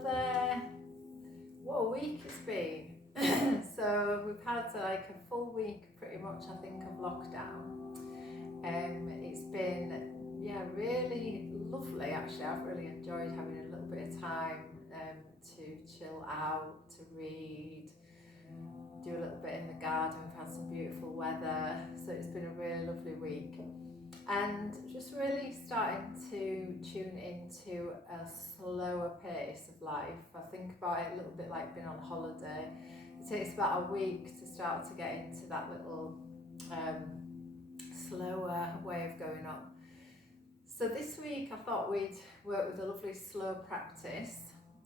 Hello there. What a week it's been. So we've had like a full week pretty much, I think, of lockdown. It's been really lovely actually. I've really enjoyed having a little bit of time to chill out, to read, do a little bit in the garden. We've had some beautiful weather, so it's been a really lovely week. And just really starting to tune into a slower pace of life. I think about it a little bit like being on holiday. It takes about a week to start to get into that little slower way of going on. So this week I thought we'd work with a lovely slow practice.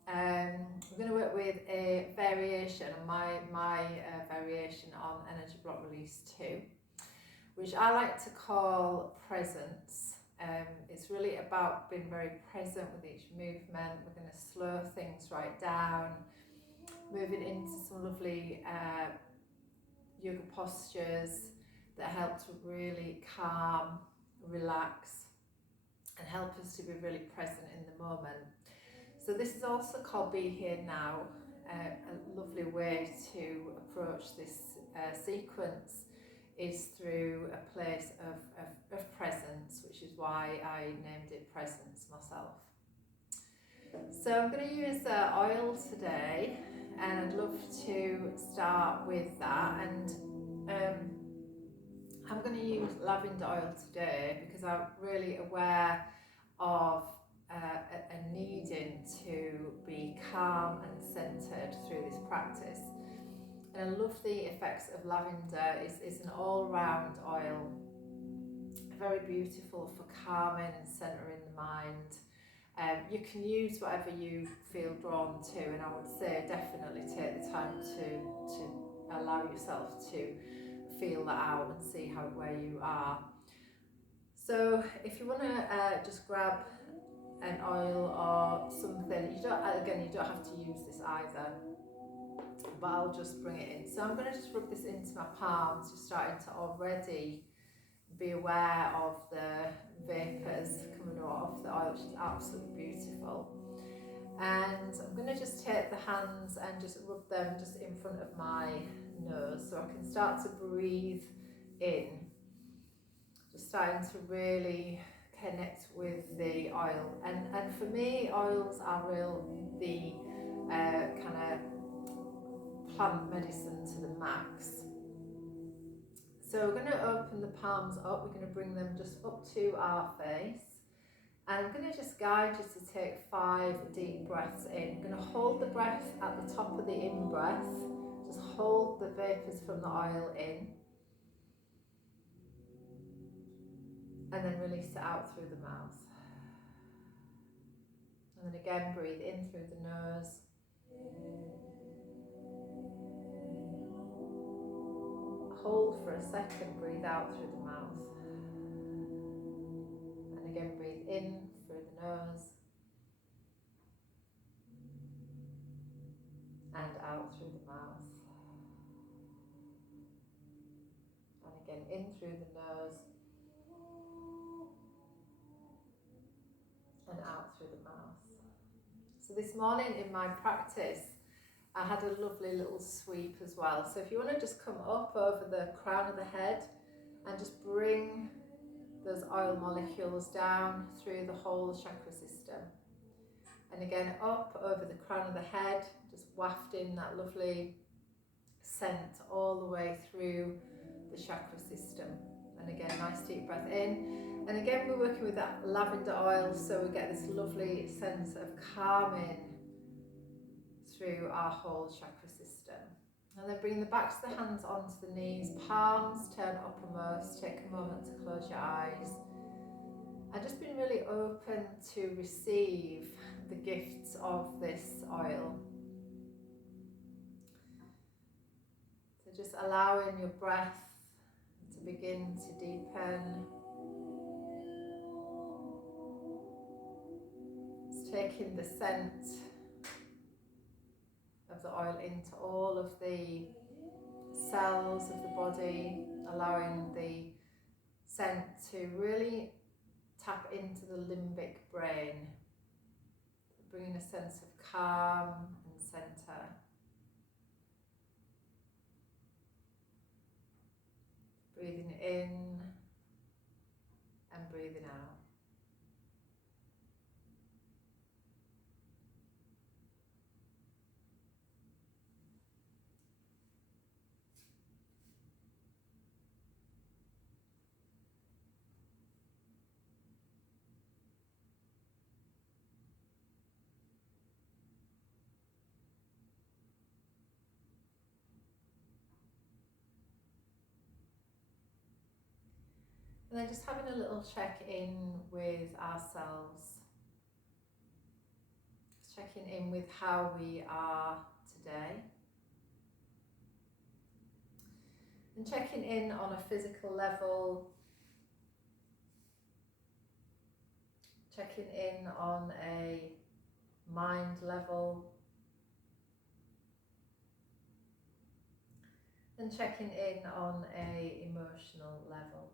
We're going to work with a variation, my variation on Energy Block Release 2. Which I like to call presence. It's really about being very present with each movement. We're going to slow things right down, moving into some lovely yoga postures that help to really calm, relax, and help us to be really present in the moment. So this is also called Be Here Now, a lovely way to approach this sequence is through a place of presence, which is why I named it Presence myself. So I'm going to use oil today, and I'd love to start with that. And I'm going to use lavender oil today because I'm really aware of a needing to be calm and centered through this practice. And I love the effects of lavender. It's an all-round oil, very beautiful for calming and centering the mind. You can use whatever you feel drawn to, and I would say definitely take the time to allow yourself to feel that out and see where you are. So if you want to just grab an oil or something, you don't have to use this either, but I'll just bring it in. So I'm going to just rub this into my palms, just starting to already be aware of the vapours coming off the oil, which is absolutely beautiful. And I'm going to just take the hands and just rub them just in front of my nose so I can start to breathe in, just starting to really connect with the oil. And for me, oils are the kind of plant medicine to the max. So we're going to open the palms up, we're going to bring them just up to our face, and I'm going to just guide you to take 5 deep breaths in. I'm going to hold the breath at the top of the in-breath, just hold the vapours from the oil in, and then release it out through the mouth. And then again, breathe in through the nose. Hold for a second, breathe out through the mouth. And again, breathe in through the nose. And out through the mouth. And again, in through the nose. And out through the mouth. So this morning in my practice, I had a lovely little sweep as well. So if you want to just come up over the crown of the head and just bring those oil molecules down through the whole chakra system. And again, up over the crown of the head, just wafting that lovely scent all the way through the chakra system. And again, nice deep breath in. And again, we're working with that lavender oil, so we get this lovely sense of calming through our whole chakra system. And then bring the backs of the hands onto the knees, palms turn uppermost, take a moment to close your eyes. And just being really open to receive the gifts of this oil. So just allowing your breath to begin to deepen. Just taking the scent of the oil into all of the cells of the body, allowing the scent to really tap into the limbic brain, the bringing a sense of calm and centre. Breathing in and breathing out. And then just having a little check-in with ourselves. Just checking in with how we are today. And checking in on a physical level. Checking in on a mind level. And checking in on a emotional level.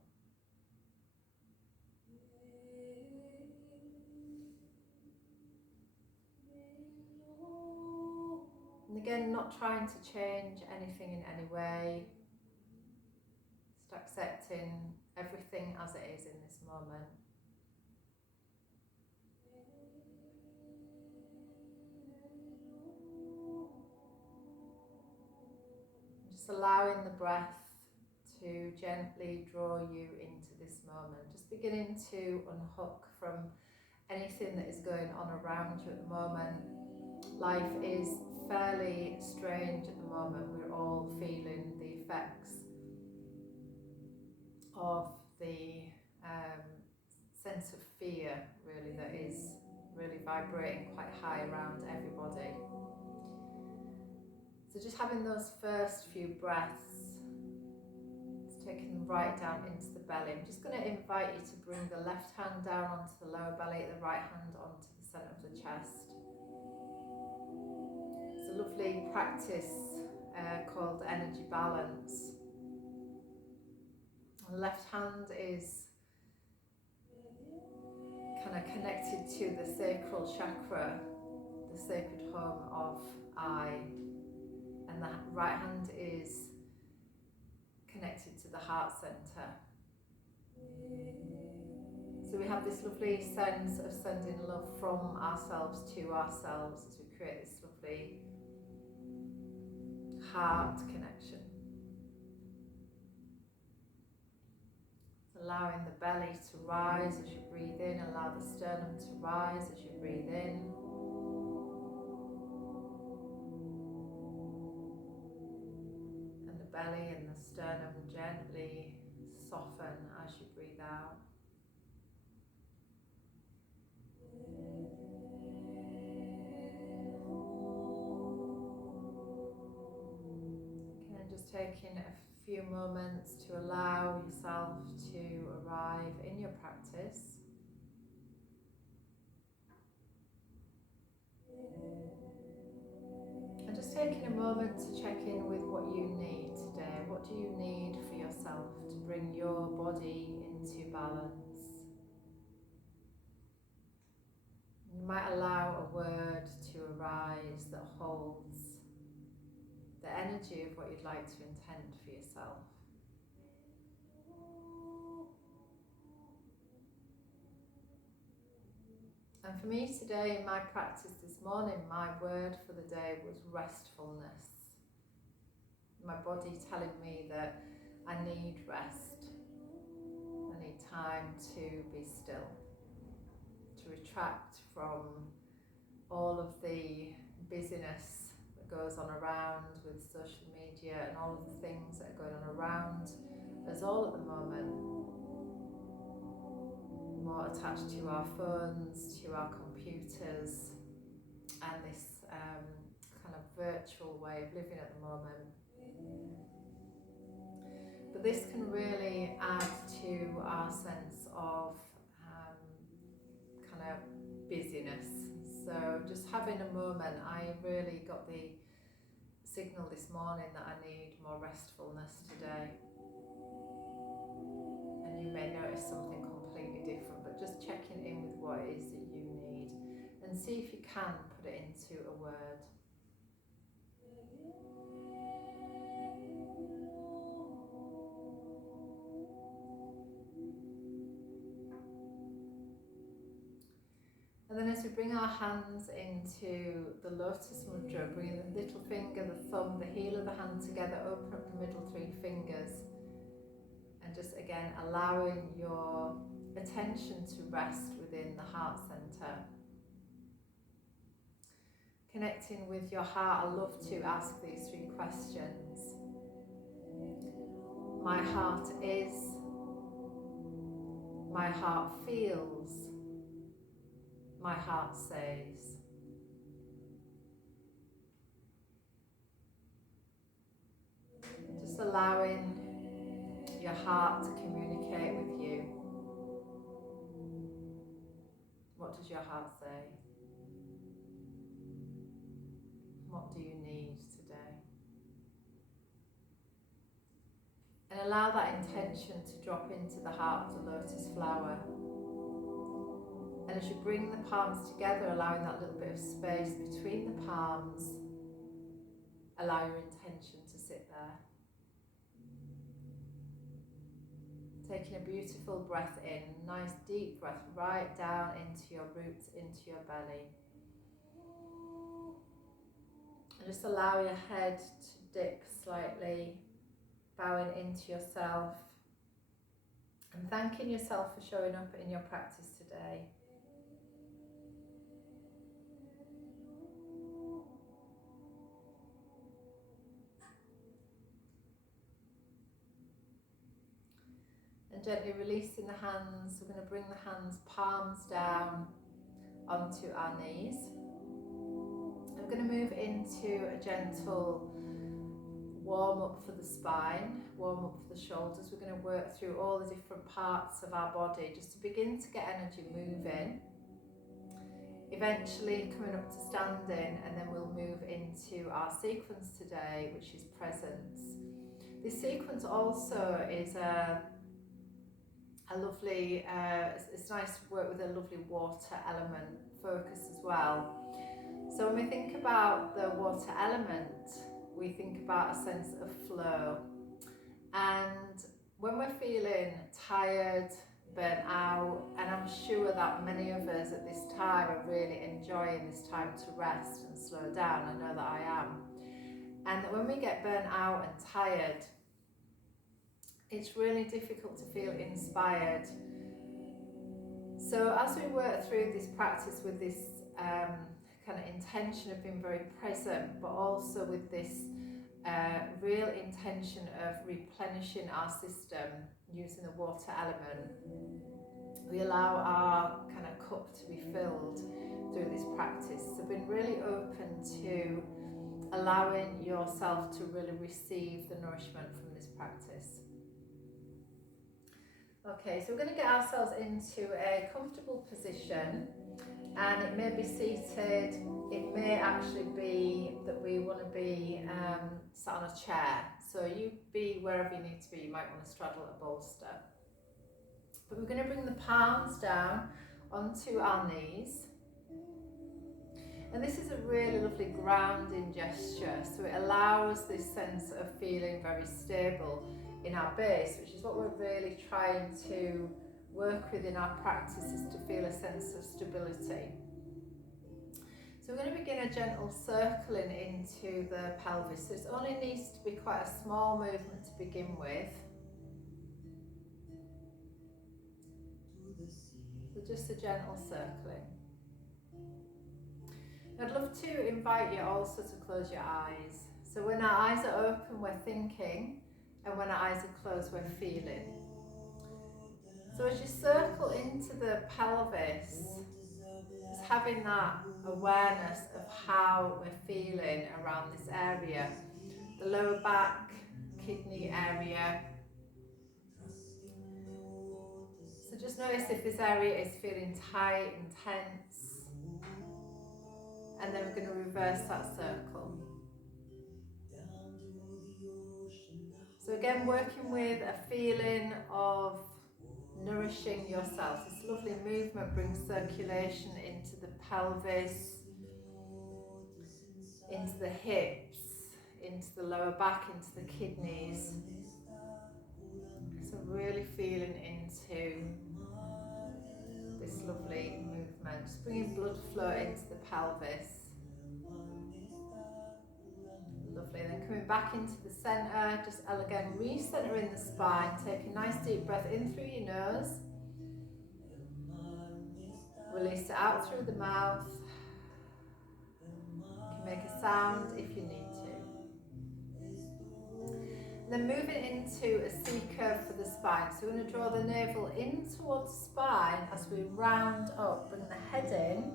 And again, not trying to change anything in any way, just accepting everything as it is in this moment. Just allowing the breath to gently draw you into this moment, just beginning to unhook from anything that is going on around you at the moment. Life is fairly strange at the moment. We're all feeling the effects of the sense of fear, really, that is really vibrating quite high around everybody. So just having those first few breaths, just taking them right down into the belly. I'm just going to invite you to bring the left hand down onto the lower belly, the right hand onto the centre of the chest. It's a lovely practice called energy balance. The left hand is kind of connected to the sacral chakra, the sacred home of I, and the right hand is connected to the heart center. So we have this lovely sense of sending love from ourselves to ourselves as we create this lovely heart connection. Allowing the belly to rise as you breathe in, allow the sternum to rise as you breathe in. And the belly and the sternum gently soften as you breathe out. Again, just taking a few moments to allow yourself to arrive in your practice. And just taking a moment to check in with what you need today. What do you need for yourself to bring your body into balance? You might allow a word to arise that holds the energy of what you'd like to intend for yourself. And for me today, in my practice this morning, my word for the day was restfulness. My body telling me that I need rest. I need time to be still, to retract from all of the busyness that goes on around with social media and all of the things that are going on around us all at the moment. More attached to our phones, to our computers, and this kind of virtual way of living at the moment. But this can really add to our sense of kind of busyness. So just having a moment, I really got the signal this morning that I need more restfulness today. And you may notice something completely different, but just checking in with what it is that you need. and see if you can put it into a word. And then as we bring our hands into the lotus mudra, bringing the little finger, the thumb, the heel of the hand together, open up the middle 3 fingers, and just again allowing your attention to rest within the heart center. Connecting with your heart, I love to ask these 3 questions. My heart is, my heart feels, my heart says. Just allowing your heart to communicate with you. What does your heart say? What do you need today? And allow that intention to drop into the heart of the lotus flower. And as you bring the palms together, allowing that little bit of space between the palms, allow your intention to sit there. Taking a beautiful breath in, nice deep breath right down into your roots, into your belly. And just allow your head to dip slightly, bowing into yourself and thanking yourself for showing up in your practice today. And gently releasing the hands, we're going to bring the hands palms down onto our knees. And we're going to move into a gentle warm up for the spine, warm up for the shoulders. We're going to work through all the different parts of our body just to begin to get energy moving. Eventually coming up to standing, and then we'll move into our sequence today, which is presence. This sequence also is a lovely, it's nice to work with a lovely water element focus as well. So when we think about the water element, we think about a sense of flow. And when we're feeling tired, burnt out, and I'm sure that many of us at this time are really enjoying this time to rest and slow down, I know that I am. And that when we get burnt out and tired, it's really difficult to feel inspired. So as we work through this practice with this kind of intention of being very present, but also with this real intention of replenishing our system using the water element, we allow our kind of cup to be filled through this practice. So being really open to allowing yourself to really receive the nourishment from this practice. Okay, so we're going to get ourselves into a comfortable position, and it may be seated, it may actually be that we want to be sat on a chair, so you be wherever you need to be. You might want to straddle a bolster. But we're going to bring the palms down onto our knees, and this is a really lovely grounding gesture, so it allows this sense of feeling very stable in our base, which is what we're really trying to work with in our practice, is to feel a sense of stability. So we're going to begin a gentle circling into the pelvis. So it only needs to be quite a small movement to begin with. So just a gentle circling. I'd love to invite you also to close your eyes. So when our eyes are open, we're thinking, and when our eyes are closed, we're feeling. So as you circle into the pelvis, just having that awareness of how we're feeling around this area, the lower back, kidney area. So just notice if this area is feeling tight and tense, and then we're going to reverse that circle. So again, working with a feeling of nourishing yourself. This lovely movement brings circulation into the pelvis, into the hips, into the lower back, into the kidneys. So really feeling into this lovely movement, just bringing blood flow into the pelvis. Lovely, then coming back into the centre, just again recentering the spine. Take a nice deep breath in through your nose. Release it out through the mouth. You can make a sound if you need to. Then moving into a C curve for the spine. So we're going to draw the navel in towards the spine as we round up, bring the head in,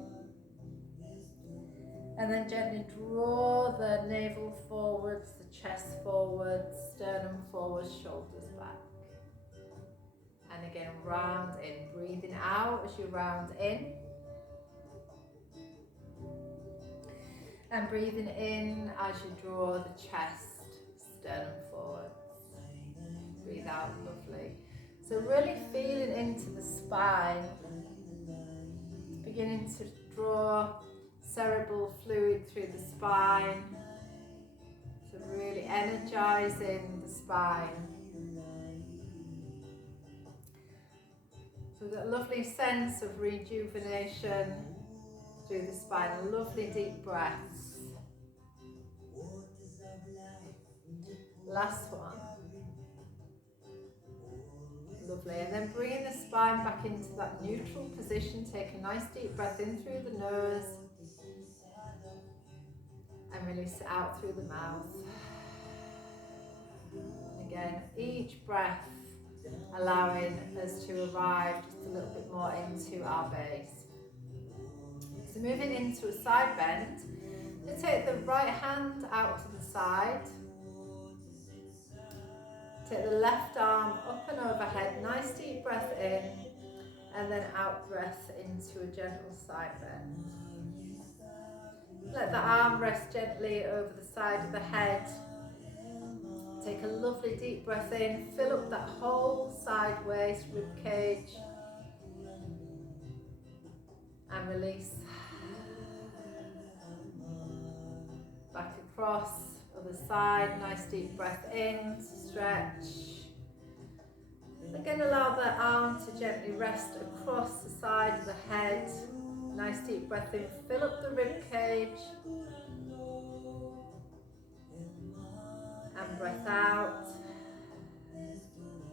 and then gently draw the navel forwards, the chest forwards, sternum forwards, shoulders back. And again, round in, breathing out as you round in. And breathing in as you draw the chest, sternum forwards. Breathe out, lovely. So really feeling into the spine, beginning to draw cerebral fluid through the spine. So really energizing the spine. So we've got a lovely sense of rejuvenation through the spine. Lovely deep breaths. Last one. Lovely. And then bringing the spine back into that neutral position. Take a nice deep breath in through the nose and release it out through the mouth. And again, each breath allowing us to arrive just a little bit more into our base. So moving into a side bend, I'm going to take the right hand out to the side. Take the left arm up and overhead, nice deep breath in, and then out breath into a gentle side bend. Let the arm rest gently over the side of the head. Take a lovely deep breath in, fill up that whole side waist, rib cage, and release. Back across, other side, nice deep breath in, stretch. Again, allow the arm to gently rest across the side of the head. Nice deep breath in, fill up the rib cage. And breath out.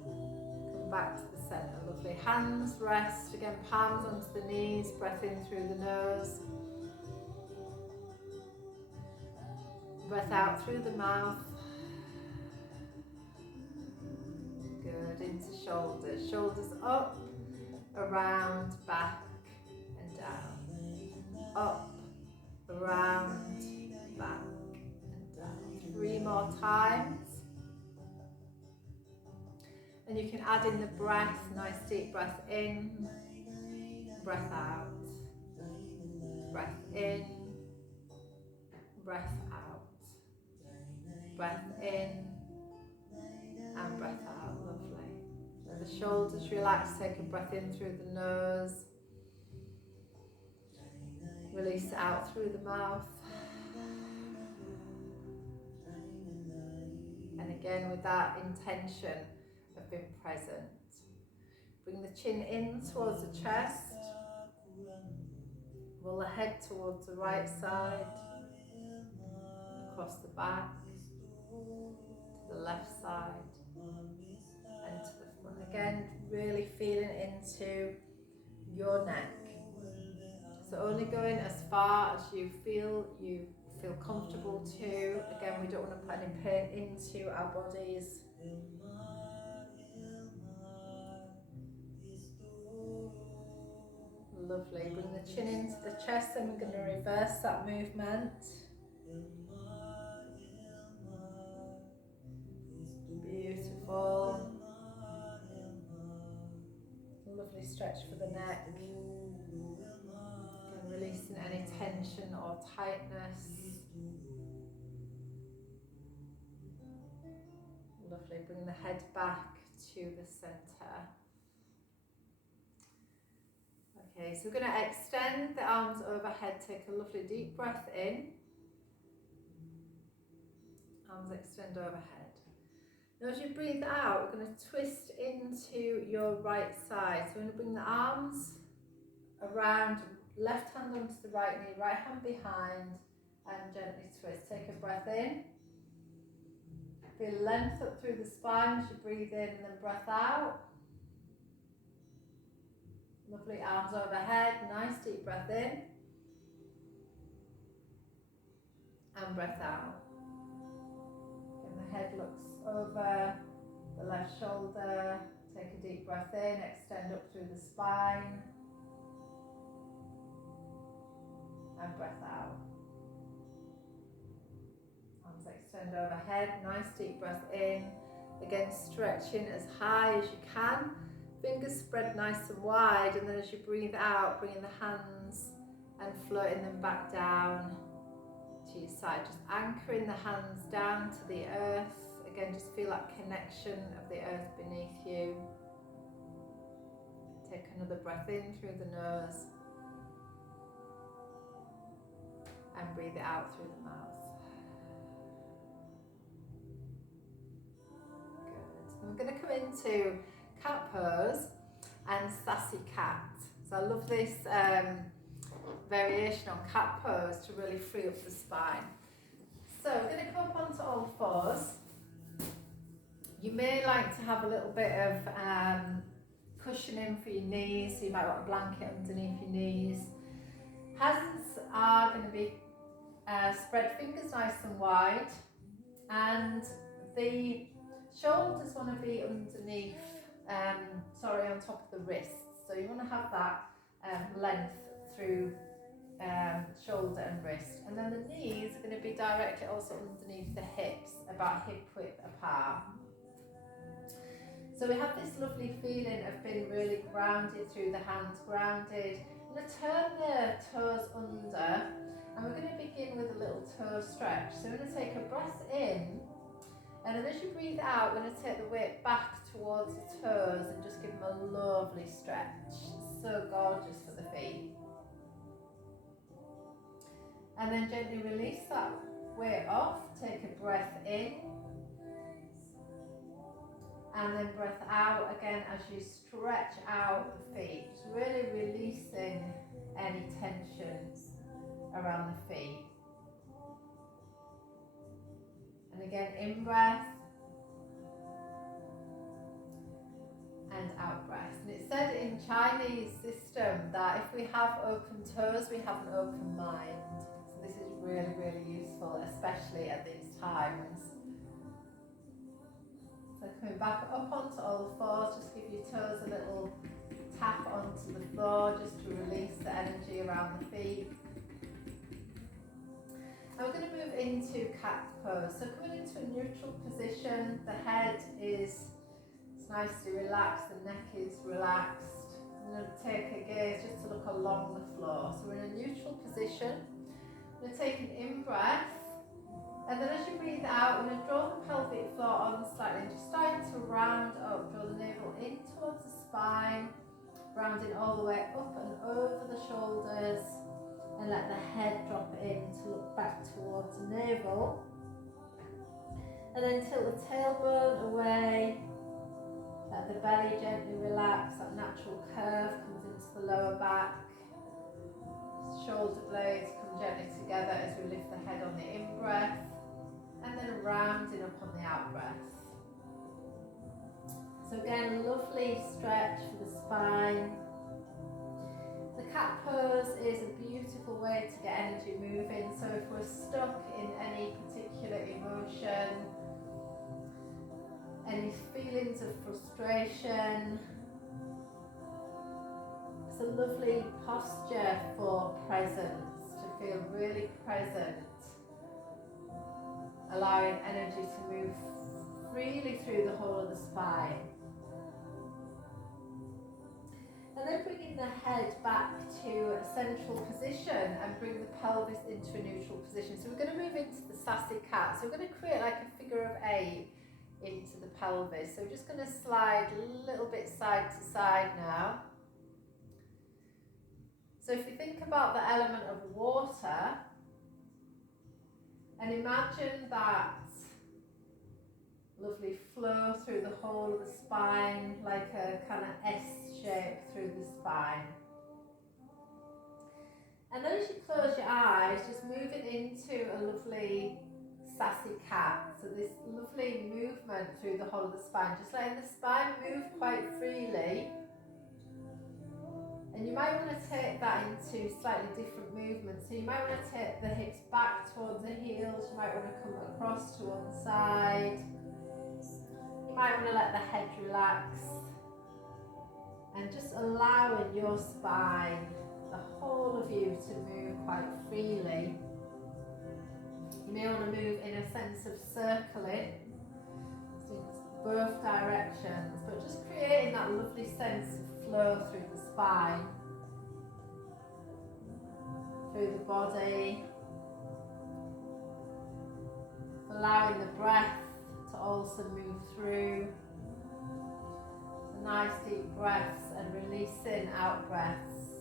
Come back to the centre, lovely. Hands rest, again palms onto the knees, breath in through the nose. Breath out through the mouth. Good, into shoulders. Shoulders up, around, back and down. Up, around, back and down. 3 more times. And you can add in the breath, nice deep breath in, breath out. Breath in, breath out. Breath in and breath out, lovely. Let the shoulders relax, take a breath in through the nose. Release it out through the mouth. And again with that intention of being present. Bring the chin in towards the chest. Roll the head towards the right side. Across the back. To the left side. And to the front. Again, really feeling into your neck. So only going as far as you feel comfortable to. Again, we don't want to put any pain into our bodies. Lovely. Bring the chin into the chest and we're going to reverse that movement. Beautiful. Lovely stretch for the neck. And releasing any tension or tightness. Lovely. Bring the head back to the centre. Okay, so we're going to extend the arms overhead, take a lovely deep breath in. Arms extend overhead. Now as you breathe out, we're going to twist into your right side. So we're going to bring the arms around, left hand onto the right knee, right hand behind, and gently twist. Take a breath in. Feel length up through the spine as you breathe in, and then breath out. Lovely, arms overhead, nice deep breath in. And breath out. And the head looks over the left shoulder. Take a deep breath in, extend up through the spine. And breath out. Arms extend overhead, nice deep breath in. Again, stretching as high as you can. Fingers spread nice and wide, and then as you breathe out, bringing the hands and floating them back down to your side. Just anchoring the hands down to the earth. Again, just feel that connection of the earth beneath you. Take another breath in through the nose. And breathe it out through the mouth. Good. So we're going to come into cat pose and sassy cat. So I love this variation on cat pose to really free up the spine. So we're going to come up onto all fours. You may like to have a little bit of cushioning for your knees, so you might want a blanket underneath your knees. Hands are going to be spread, fingers nice and wide, and the shoulders want to be underneath, on top of the wrists. So you want to have that length through shoulder and wrist, and then the knees are going to be directly also underneath the hips, about hip width apart. So we have this lovely feeling of being really grounded through the hands, grounded. I'm going to turn the toes under, and we're going to begin with a little toe stretch. So we're going to take a breath in, and then as you breathe out, we're going to take the weight back towards the toes and just give them a lovely stretch. So gorgeous for the feet. And then gently release that weight off, take a breath in, and then breath out again as you stretch out the feet, just really releasing any tensions around the feet. And again, in breath and out breath. And it's said in Chinese system that if we have open toes, we have an open mind. So this is really, really useful, especially at these times. So coming back up onto all fours, just give your toes a little tap onto the floor just to release the energy around the feet. And we're going to move into cat pose. So coming into a neutral position, the head is nicely relaxed, the neck is relaxed. I'm going to take a gaze just to look along the floor. So we're in a neutral position. I'm going to take an in-breath. And then as you breathe out, we're going to draw the pelvic floor on slightly and just starting to round up. Draw the navel in towards the spine, rounding all the way up and over the shoulders, and let the head drop in to look back towards the navel. And then tilt the tailbone away, let the belly gently relax, that natural curve comes into the lower back. Shoulder blades come gently together as we lift the head on the in-breath, and then rounding up on the out-breath. So again, lovely stretch for the spine. The cat pose is a beautiful way to get energy moving. So if we're stuck in any particular emotion, any feelings of frustration, it's a lovely posture for presence, to feel really present, allowing energy to move freely through the whole of the spine. And then bringing the head back to a central position and bring the pelvis into a neutral position. So we're going to move into the sassy cat. So we're going to create like a figure of 8 into the pelvis. So we're just going to slide a little bit side to side now. So if you think about the element of water, and imagine that lovely flow through the whole of the spine, like a kind of S shape through the spine. And then as you close your eyes, just move it into a lovely sassy cat. So this lovely movement through the whole of the spine, just letting the spine move quite freely. And you might want to take that into slightly different movements. So you might want to take the hips back towards the heels, you might want to come across to one side. You might want to let the head relax. And just allowing your spine, the whole of you, to move quite freely. You may want to move in a sense of circling, both directions, but just creating that lovely sense of flow through the spine, through the body, allowing the breath to also move through. Nice deep breaths and releasing out breaths.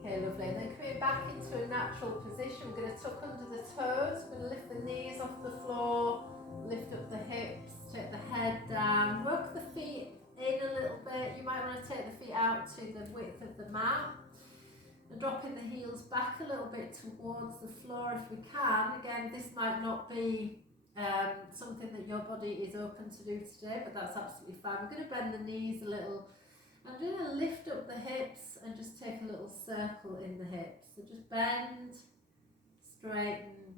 Okay, lovely. And then coming back into a natural position, we're going to tuck under the toes. We're going to lift the knees off the floor, lift up the hips, take the head down, work the feet in a little bit. You might want to take the feet out to the width of the mat. And dropping the heels back a little bit towards the floor if we can. Again, this might not be something that your body is open to do today, but that's absolutely fine. We're going to bend the knees a little. I'm going to lift up the hips and just take a little circle in the hips. So just bend, straighten,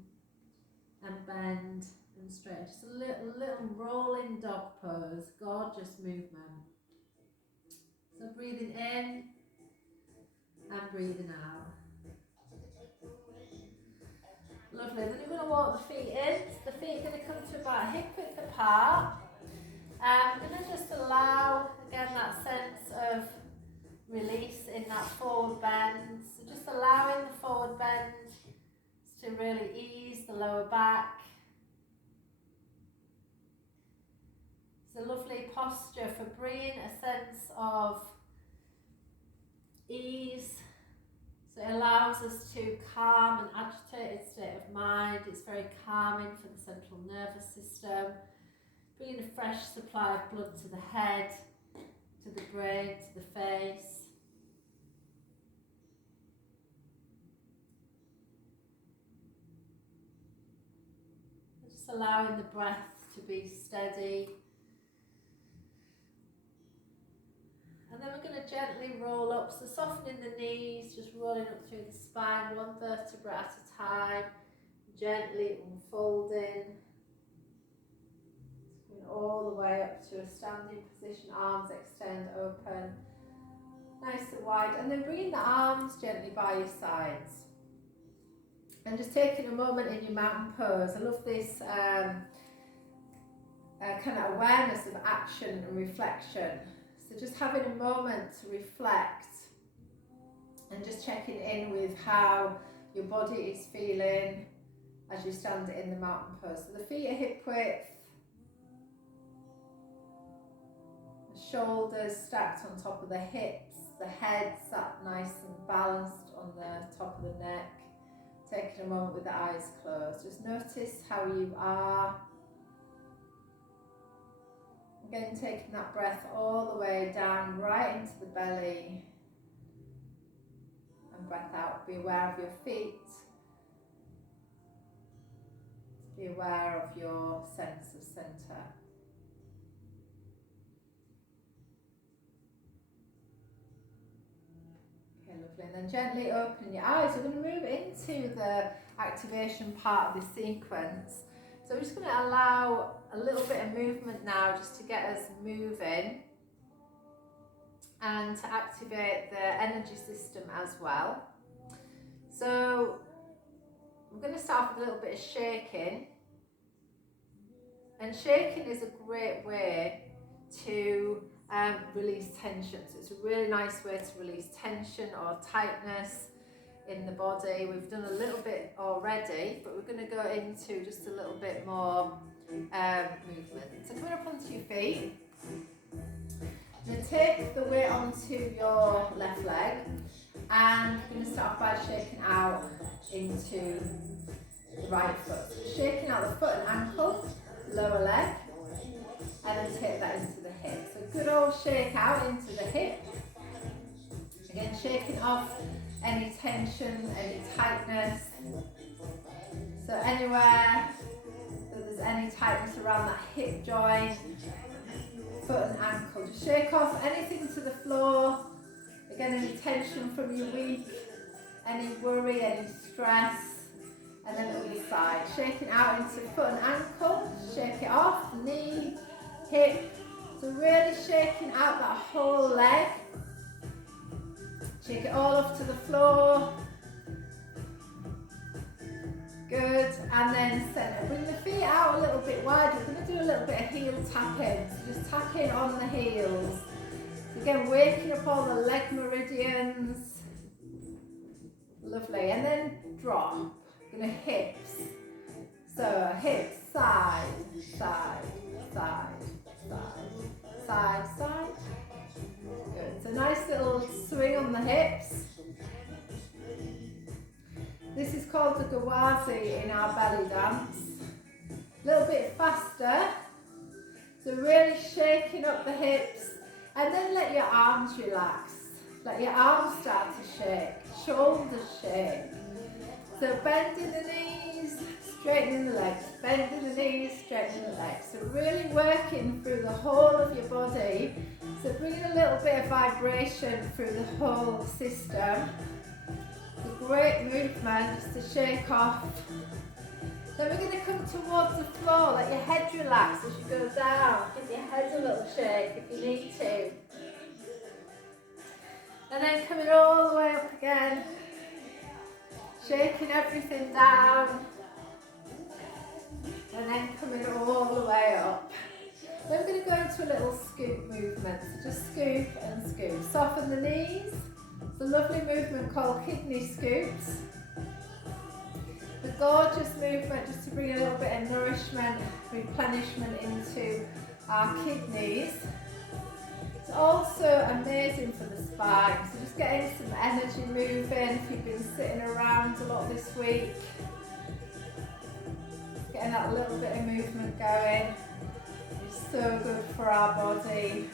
and bend and straighten. Just a little rolling dog pose. Gorgeous movement. So breathing in and breathing out. Lovely. Then you're going to walk the feet in. The feet are going to come to about hip width apart. I'm going to just allow, again, that sense of release in that forward bend. So just allowing the forward bend to really ease the lower back. It's a lovely posture for bringing a sense of ease. So it allows us to calm an agitated state of mind. It's very calming for the central nervous system, bringing a fresh supply of blood to the head, to the brain, to the face. Just allowing the breath to be steady. And then we're going to gently roll up, so softening the knees, just rolling up through the spine, one vertebra at a time, gently unfolding, going all the way up to a standing position, arms extend open, nice and wide, and then bringing the arms gently by your sides. And just taking a moment in your mountain pose. I love this kind of awareness of action and reflection. So just having a moment to reflect and just checking in with how your body is feeling as you stand in the mountain pose. So the feet are hip width, the shoulders stacked on top of the hips, the head sat nice and balanced on the top of the neck. Taking a moment with the eyes closed. Just notice how you are. Again, taking that breath all the way down, right into the belly. And breath out. Be aware of your feet. Be aware of your sense of center. Okay, lovely. And then gently open your eyes. We're going to move into the activation part of the sequence. So we're just going to allow a little bit of movement now just to get us moving and to activate the energy system as well. So we're going to start with a little bit of shaking. And shaking is a great way to release tension. So it's a really nice way to release tension or tightness in the body. We've done a little bit already, but we're going to go into just a little bit more movement. So coming up onto your feet, you're going to take the weight onto your left leg, and you're going to start by shaking out into the right foot. So shaking out the foot and ankle, lower leg, and then take that into the hip. So good old shake out into the hip. Again, shaking off any tension, any tightness. So anywhere that there's any tightness around that hip joint, foot and ankle, just shake off anything to the floor. Again, any tension from your week, any worry, any stress, and then other side. Shaking out into foot and ankle, shake it off, knee, hip. So really shaking out that whole leg. Shake it all off to the floor. Good, and then centre. Bring the feet out a little bit wider. We're going to do a little bit of heel tapping. So just tapping on the heels. Again, waking up all the leg meridians. Lovely, and then drop. We're going to hips. So hips, side, side, side, side, side, side. Good, so nice little swing on the hips. This is called the gawazi in our belly dance. A little bit faster. So really shaking up the hips, and then let your arms relax. Let your arms start to shake, shoulders shake. So bending the knees, straightening the legs, bending the knees, straightening the legs. So really working through the whole of your body. So bringing a little bit of vibration through the whole system. A great movement just to shake off. Then we're going to come towards the floor. Let your head relax as you go down. Give your head a little shake if you need to. And then coming all the way up again. Shaking everything down. And then coming all the way up. Then we're going to go into a little scoop movement. So just scoop and scoop. Soften the knees. It's a lovely movement called kidney scoops. The gorgeous movement just to bring a little bit of nourishment, replenishment into our kidneys. It's also amazing for the spine. So just getting some energy moving if you've been sitting around a lot this week. Getting that little bit of movement going. It's so good for our body,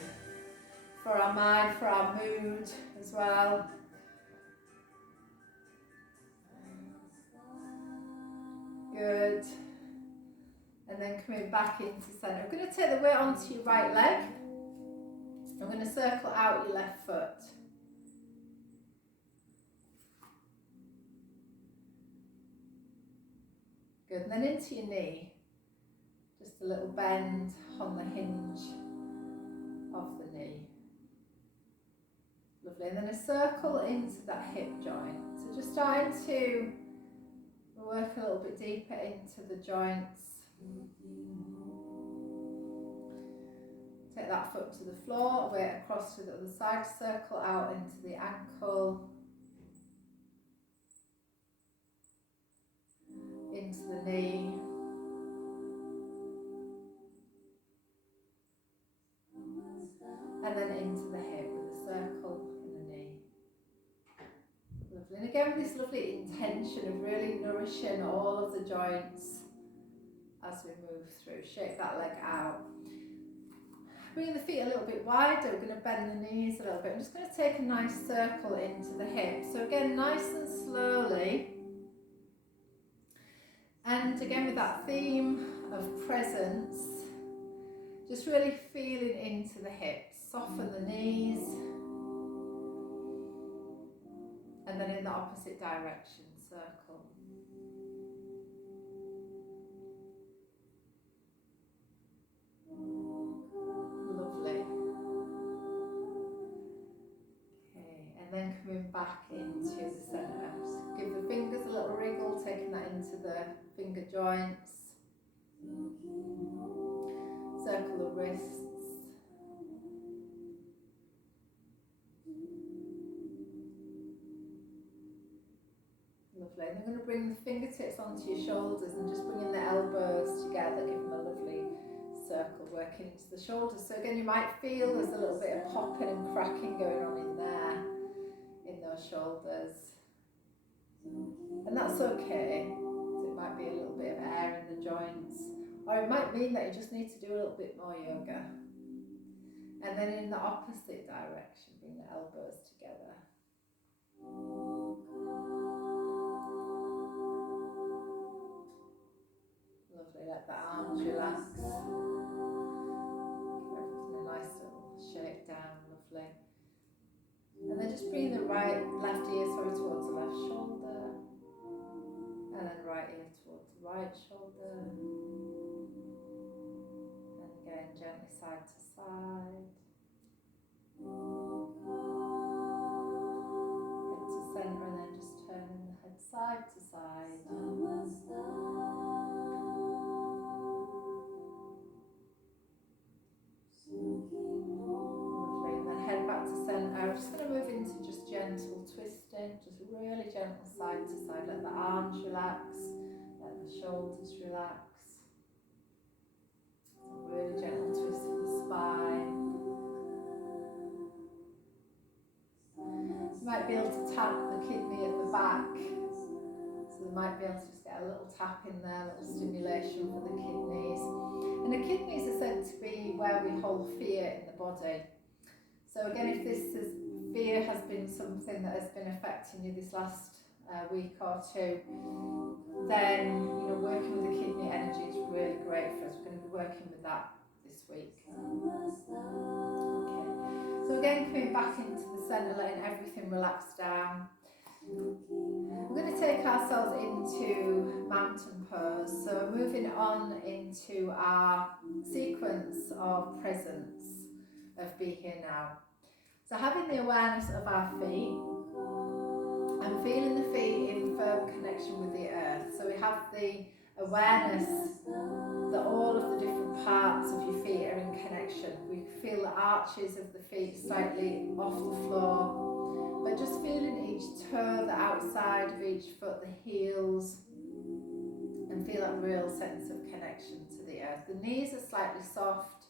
for our mind, for our mood as well. Good. And then coming back into centre. I'm going to take the weight onto your right leg. I'm going to circle out your left foot. Good. And then into your knee. Just a little bend on the hinge of the knee. Lovely. And then a circle into that hip joint. So just starting to work a little bit deeper into the joints. Take that foot to the floor, weight across to the other side, circle out into the ankle, into the knee, and then into the hip with a circle in the knee. Lovely. And again with this lovely intention of really nourishing all of the joints as we move through. Shake that leg out. Bring the feet a little bit wider. We're going to bend the knees a little bit. I'm just going to take a nice circle into the hips. So again, nice and slowly. And again with that theme of presence, just really feeling into the hips. Soften the knees. And then in the opposite direction, circle. Lovely. Okay, and then coming back into the centre. Just give the fingers a little wriggle, taking that into the finger joints. Circle the wrists. Lovely. And I'm going to bring the fingertips onto your shoulders and just bringing the elbows together, give them a lovely circle working into the shoulders. So again, you might feel there's a little bit of popping and cracking going on in there, in those shoulders. And that's okay. So it might be a little bit of air in the joints. Or it might mean that you just need to do a little bit more yoga. And then in the opposite direction, bring the elbows together. Lovely, let the arms relax. Give everything a nice little shake down, lovely. And then just bring the left ear towards the left shoulder. And then right ear towards the right shoulder. And again, gently side to side. Head to centre and then just turning the head side to side. Lovely, and then head back to centre. I'm just going to move into just gentle twisting, just really gentle side to side. Let the arms relax, let the shoulders relax. A really gentle twist for the spine. You might be able to tap the kidney at the back. So you might be able to just get a little tap in there, a little stimulation for the kidneys. And the kidneys are said to be where we hold fear in the body. So again, if fear has been something that has been affecting you this last week or two, then working with the kidney energy is really great for us. We're going to be working with that this week. Okay. So again, coming back into the centre, letting everything relax down. We're going to take ourselves into mountain pose. So moving on into our sequence of presence, of be here now. So having the awareness of our feet and feeling the feet in firm connection with the earth. So we have the awareness that all of the different parts of your feet are in connection. We feel the arches of the feet slightly off the floor. But just feeling each toe, the outside of each foot, the heels, and feel that real sense of connection to the earth. The knees are slightly soft,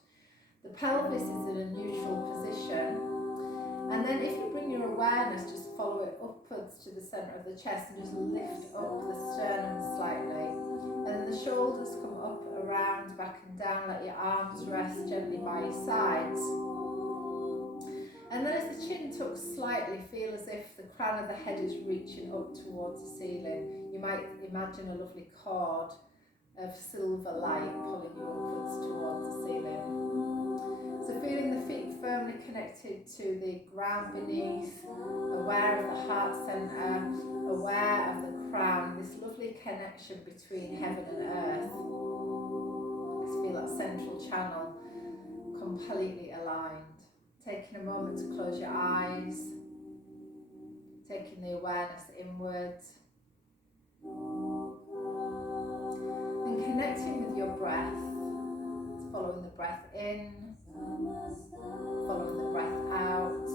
the pelvis is in a neutral position, and then if you bring your awareness, just follow it upwards to the centre of the chest and just lift up the sternum slightly. And then the shoulders come up, around, back and down, let your arms rest gently by your sides. And then as the chin tucks slightly, feel as if the crown of the head is reaching up towards the ceiling. You might imagine a lovely cord of silver light pulling you upwards towards the ceiling. So feeling the feet firmly connected to the ground beneath, aware of the heart centre, aware of the crown, this lovely connection between heaven and earth. Just feel that central channel completely aligned. Taking a moment to close your eyes, taking the awareness inwards, and connecting with your breath, following the breath in, following the breath out.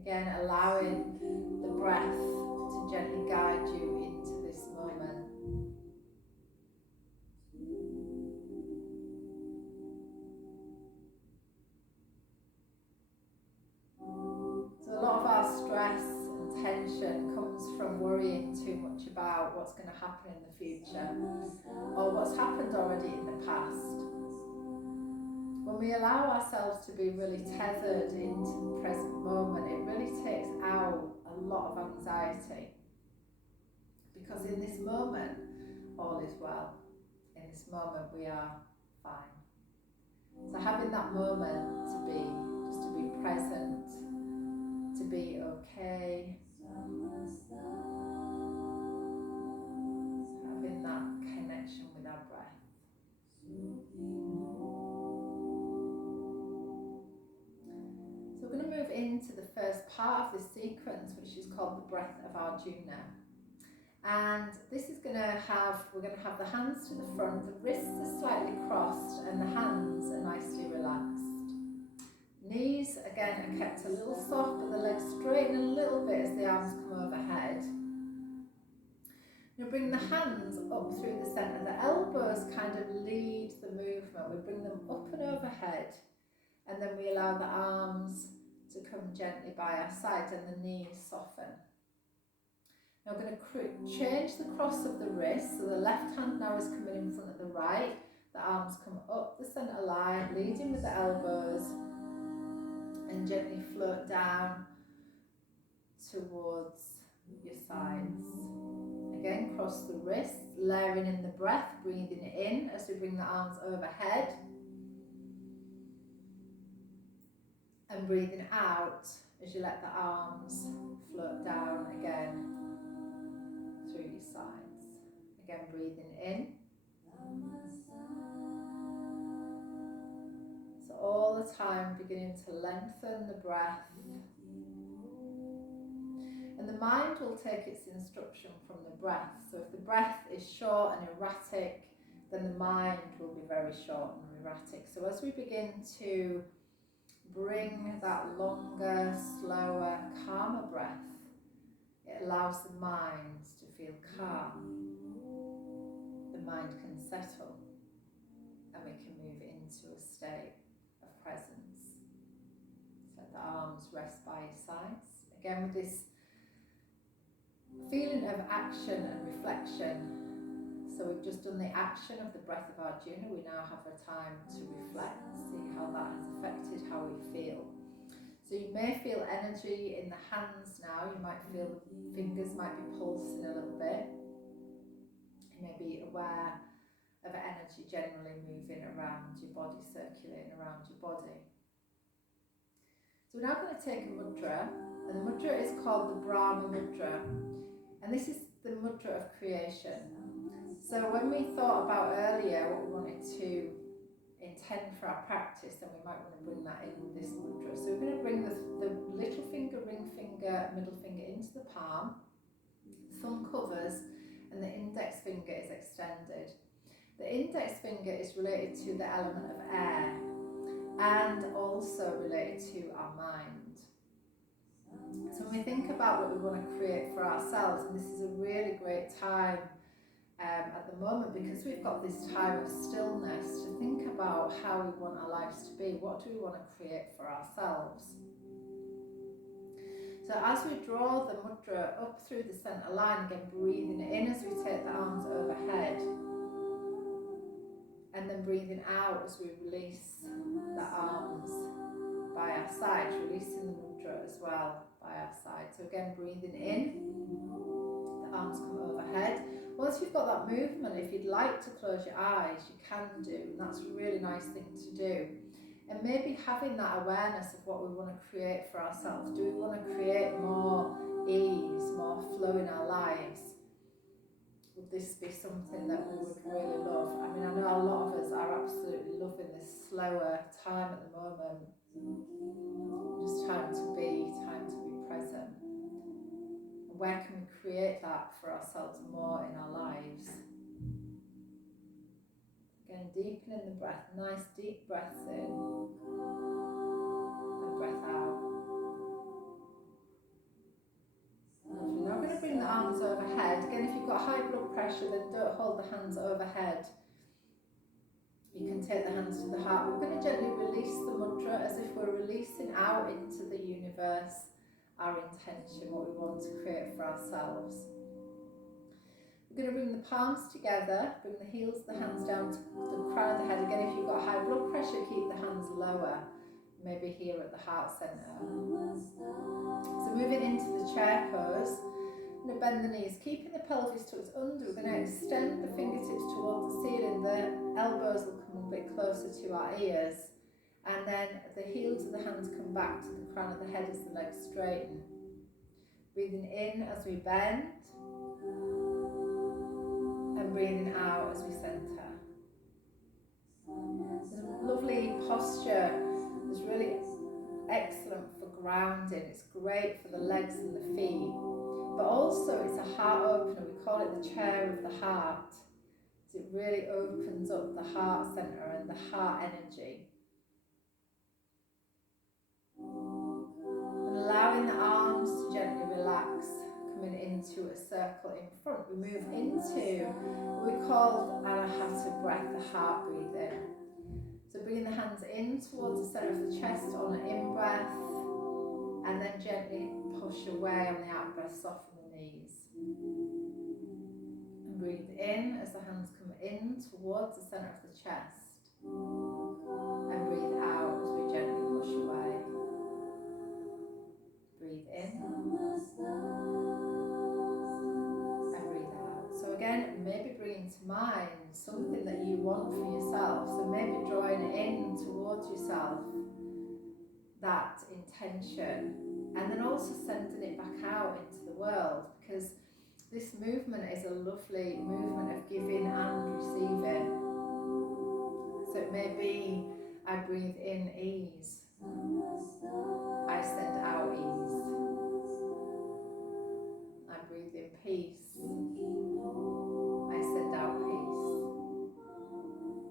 Again, allowing the breath to gently guide you into this moment. Stress and tension comes from worrying too much about what's going to happen in the future or what's happened already in the past. When we allow ourselves to be really tethered into the present moment, it really takes out a lot of anxiety, because in this moment all is well. In this moment we are fine. So having that moment to be present, to be okay, having that connection with our breath. So we're going to move into the first part of this sequence, which is called the breath of Arjuna. And this is going to have, we're going to have the hands to the front, the wrists are slightly crossed and the hands are nicely relaxed. Knees are again are kept a little soft, but the legs straighten a little bit as the arms come overhead. Now bring the hands up through the centre. The elbows kind of lead the movement. We bring them up and overhead, and then we allow the arms to come gently by our side and the knees soften. Now we're going to change the cross of the wrist, so the left hand now is coming in front of the right. The arms come up the centre line, leading with the elbows, and gently float down towards your sides. Again, cross the wrists, layering in the breath, breathing in as we bring the arms overhead, and breathing out as you let the arms float down again through your sides. Again, breathing in. So all the time beginning to lengthen the breath. And the mind will take its instruction from the breath. So if the breath is short and erratic, then the mind will be very short and erratic. So as we begin to bring that longer, slower, calmer breath, it allows the mind to feel calm. The mind can settle, and we can move into a state of presence. So let the arms rest by your sides. Again, with this feeling of action and reflection. So we've just done the action of the breath of Arjuna. We now have a time to reflect, see how that has affected how we feel. So you may feel energy in the hands now. You might feel the fingers might be pulsing a little bit. You may be aware of energy generally moving around your body, circulating around your body. So we're now going to take a mudra, and the mudra is called the Brahma mudra, and this is the mudra of creation. So when we thought about earlier what we wanted to intend for our practice, then we might want to bring that in with this mudra. So we're going to bring the little finger, ring finger, middle finger into the palm, thumb covers, and the index finger is extended. The index finger is related to the element of air and also related to our mind. So when we think about what we want to create for ourselves, and this is a really great time at the moment, because we've got this time of stillness, to think about how we want our lives to be. What do we want to create for ourselves? So as we draw the mudra up through the centre line, again breathing in as we take the arms overhead, and then breathing out as we release the arms by our side, releasing the mudra as well by our side. So again, breathing in, the arms come overhead. Once you've got that movement, if you'd like to close your eyes, you can do, and that's a really nice thing to do. And maybe having that awareness of what we want to create for ourselves. Do we want to create more ease, more flow in our lives? Would this be something that we would really love? I mean, I know a lot of us are absolutely loving this slower time at the moment. Just time to be present. Where can we create that for ourselves more in our lives? Again, deepening the breath, nice deep breaths in and breath out. Lovely. Now we're going to bring the arms overhead. Again, if you've got high blood pressure, then don't hold the hands overhead. You can take the hands to the heart. We're going to gently release the mudra as if we're releasing out into the universe our intention, what we want to create for ourselves. We're going to bring the palms together, bring the heels of the hands down to the crown of the head. Again, if you've got high blood pressure, keep the hands lower, maybe here at the heart centre. So moving into the chair pose, I'm going to bend the knees, keeping the pelvis tucked under. We're going to extend the fingertips towards the ceiling. The elbows will come a bit closer to our ears. And then the heels of the hands come back to the crown of the head as the legs straighten. Breathing in as we bend, and breathing out as we centre. Lovely posture. It's really excellent for grounding. It's great for the legs and the feet. But also it's a heart opener. We call it the chair of the heart. So it really opens up the heart centre and the heart energy. circle in front, we move into what we call anahata breath, the heart breathing. So bringing the hands in towards the centre of the chest on an in-breath, and then gently push away on the out-breath, soften the knees. And breathe in as the hands come in towards the centre of the chest. And breathe out as we gently push away. Breathe in. And breathe out. So again, maybe bringing to mind something that you want for yourself. So maybe drawing in towards yourself that intention, and then also sending it back out into the world, because this movement is a lovely movement of giving and receiving. So it may be, I breathe in ease, I send out ease, I breathe in peace, I send out peace.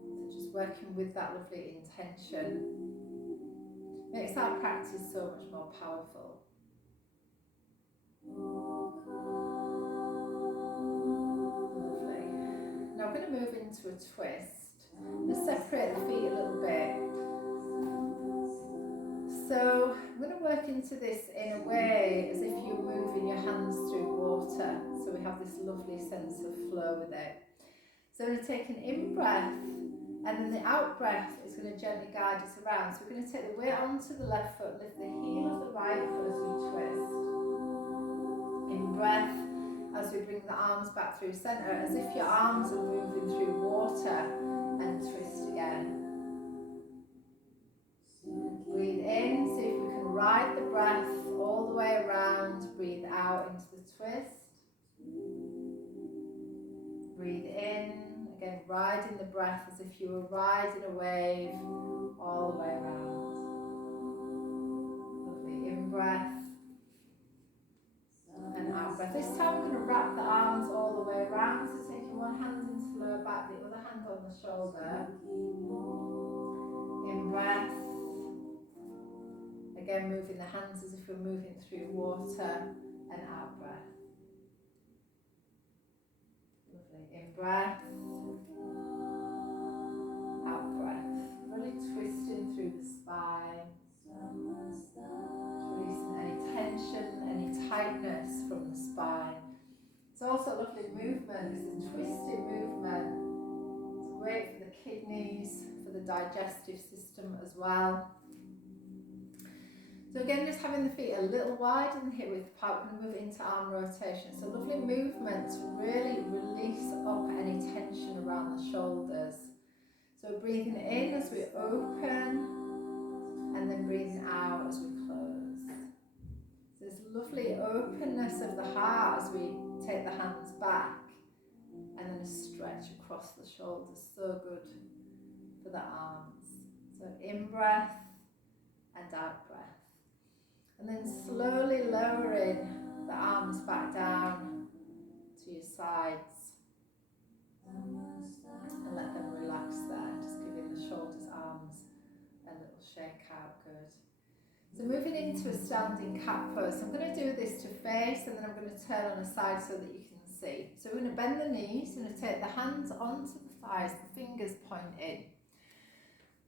So just working with that lovely intention makes our practice so much more powerful. Lovely. Now I'm going to move into a twist. I'm going to separate the feet a little bit. So I'm going to work into this in a way as if you're moving your hands through water. So we have this lovely sense of flow with it. So I'm going to take an in-breath, and then the out-breath is going to gently guide us around. So we're going to take the weight onto the left foot, lift the heel of the right foot as we twist. In-breath as we bring the arms back through centre, as if your arms are moving through water, and twist again. Breathe in, see if we can ride the breath all the way around. Breathe out into the twist. Breathe in. Again, riding the breath as if you were riding a wave all the way around. Lovely in-breath and out-breath. This time we're going to wrap the arms all the way around. So taking one hand into the lower back, the other hand on the shoulder. In-breath. Again, moving the hands as if we're moving through water, and out-breath. Lovely in-breath. Out-breath, really twisting through the spine, releasing any tension, any tightness from the spine. It's also a lovely movement, it's a twisted movement. It's great for the kidneys, for the digestive system as well. So again, just having the feet a little wide in the hip width apart, we're going to move into arm rotation. It's a lovely movement to really release up any tension around the shoulders. So breathing in as we open, and then breathing out as we close. So this lovely openness of the heart as we take the hands back, and then a stretch across the shoulders. So good for the arms. So in-breath and out-breath. And then slowly lowering the arms back down to your sides. And let them relax there, just giving the shoulders, arms a little shake out, good. So moving into a standing cat pose. So I'm going to do this to face, and then I'm going to turn on the side so that you can see. So we're going to bend the knees, we're going to take the hands onto the thighs, the fingers point in.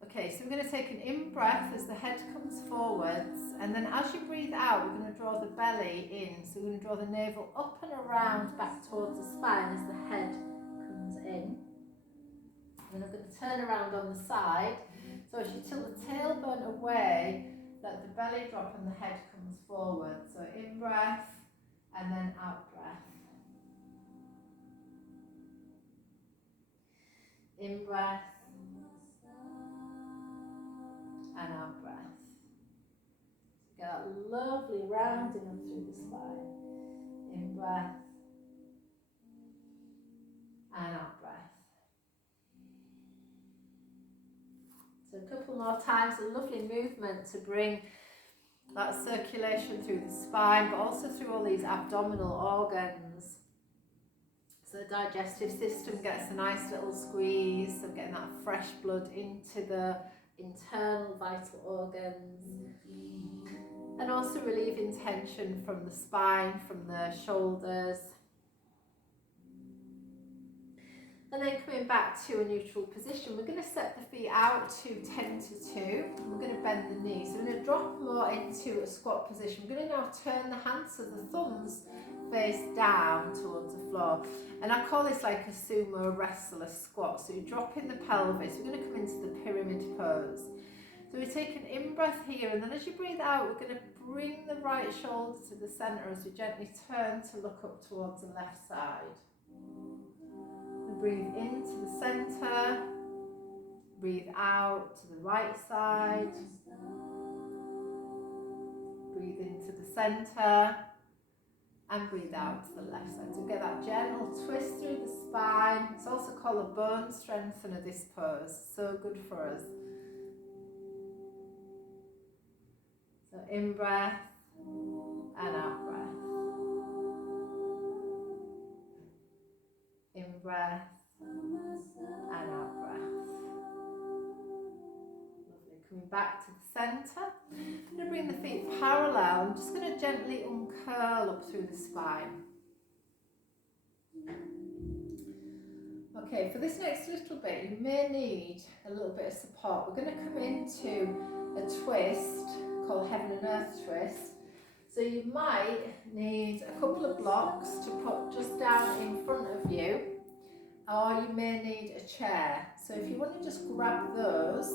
Okay, so we're going to take an in-breath as the head comes forwards, and then as you breathe out, we're going to draw the belly in. So we're going to draw the navel up and around back towards the spine as the head comes in. And I'm going to turn around on the side. So as you tilt the tailbone away, let the belly drop and the head comes forward. So in-breath and then out-breath. In-breath and out-breath. Get that lovely rounding up through the spine. In-breath and out-breath. So a couple more times, a lovely movement to bring that circulation through the spine, but also through all these abdominal organs. So the digestive system gets a nice little squeeze, so getting that fresh blood into the internal vital organs, and also relieving tension from the spine, from the shoulders, And then coming back to a neutral position, we're going to step the feet out to 10 to 2. We're going to bend the knees. So we're going to drop more into a squat position. We're going to now turn the hands so the thumbs face down towards the floor. And I call this like a sumo wrestler squat. So you're dropping the pelvis. We're going to come into the pyramid pose. So we take an in-breath here, and then as you breathe out, we're going to bring the right shoulder to the centre as we gently turn to look up towards the left side. And breathe into the centre, breathe out to the right side, breathe into the centre, and breathe out to the left side. So get that gentle twist through the spine. It's also called a bone strengthener, this pose. So good for us. So in breath and out breath. In breath and out breath. Lovely. Coming back to the centre. I'm going to bring the feet parallel. I'm just going to gently uncurl up through the spine. Okay, for this next little bit, you may need a little bit of support. We're going to come into a twist called Heaven and Earth twist. So you might need a couple of blocks to put just down in front of you, or you may need a chair. So if you want to just grab those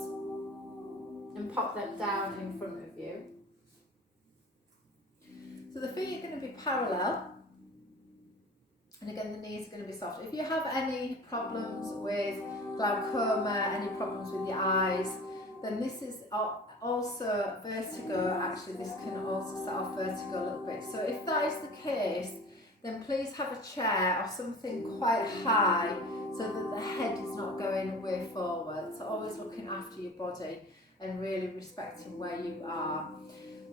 and pop them down in front of you. So the feet are going to be parallel, and again the knees are going to be soft. If you have any problems with glaucoma, any problems with your eyes, then this is also vertigo. Actually, this can also set off vertigo a little bit. So if that is the case, then please have a chair or something quite high so that the head is not going way forward. So always looking after your body and really respecting where you are.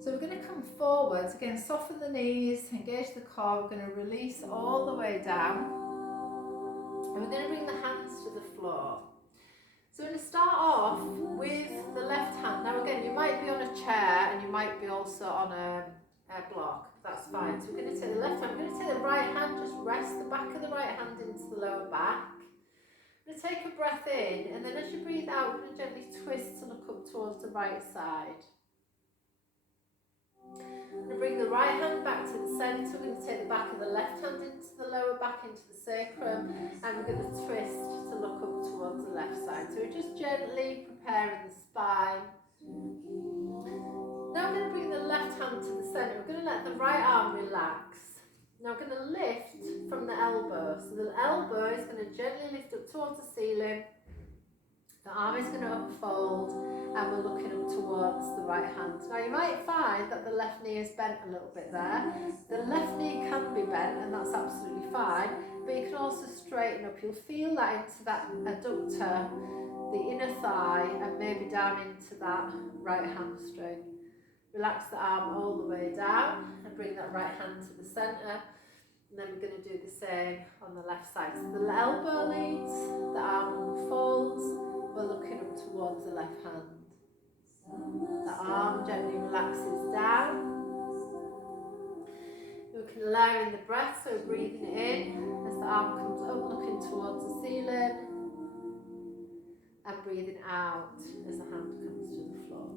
So we're going to come forwards, again soften the knees, engage the core, we're going to release all the way down, and we're going to bring the hands to the floor. So we're going to start off with the left hand. Now again, you might be on a chair and you might be also on a block, that's fine. So we're going to take the left hand, we're going to take the right hand, just rest the back of the right hand into the lower back. We're going to take a breath in, and then as you breathe out, we're going to gently twist to look up towards the right side. We're going to bring the right hand back to the centre. We're going to take the back of the left hand into the lower back, into the sacrum, and we're going to twist to look up towards the left side. So we're just gently preparing the spine. Now we're going to bring the left hand to the centre. We're going to let the right arm relax. Now we're going to lift from the elbow. So the elbow is going to gently lift up towards the ceiling. The arm is going to unfold, and we're looking up towards the right hand. Now you might find that the left knee is bent a little bit there. The left knee can be bent, and that's absolutely fine, but you can also straighten up. You'll feel that into that adductor, the inner thigh, and maybe down into that right hamstring. Relax the arm all the way down and bring that right hand to the centre. And then we're going to do the same on the left side. So the elbow leads, the arm unfolds, we're looking up towards the left hand. The arm gently relaxes down. We can layer in the breath, so breathing in as the arm comes up, looking towards the ceiling, and breathing out as the hand comes to the floor.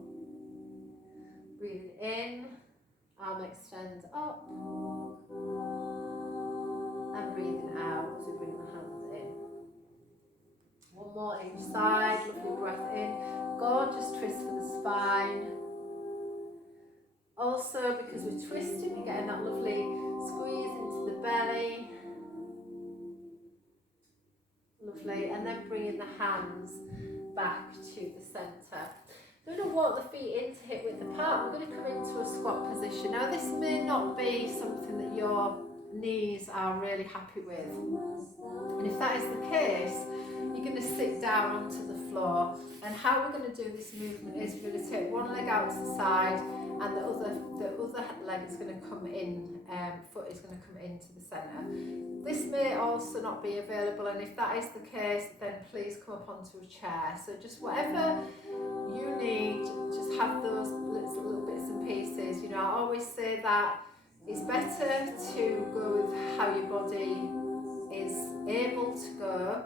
Breathing in, arm extends up, and breathing out as we bring the hand in. One more each side, lovely breath in, gorgeous twist for the spine. Also, because we're twisting, we're getting that lovely squeeze into the belly. Lovely, and then bringing the hands back to the centre. We're going to walk the feet into hip width apart. We're going to come into a squat position. Now this may not be something that your knees are really happy with. And if that is the case, you're going to sit down onto the floor. And how we're going to do this movement is we're going to take one leg out to the side, and the other leg is going to come in, foot is going to come into the centre. This may also not be available, and if that is the case, then please come up onto a chair. So just whatever you need, just have those little bits and pieces. You know, I always say that it's better to go with how your body is able to go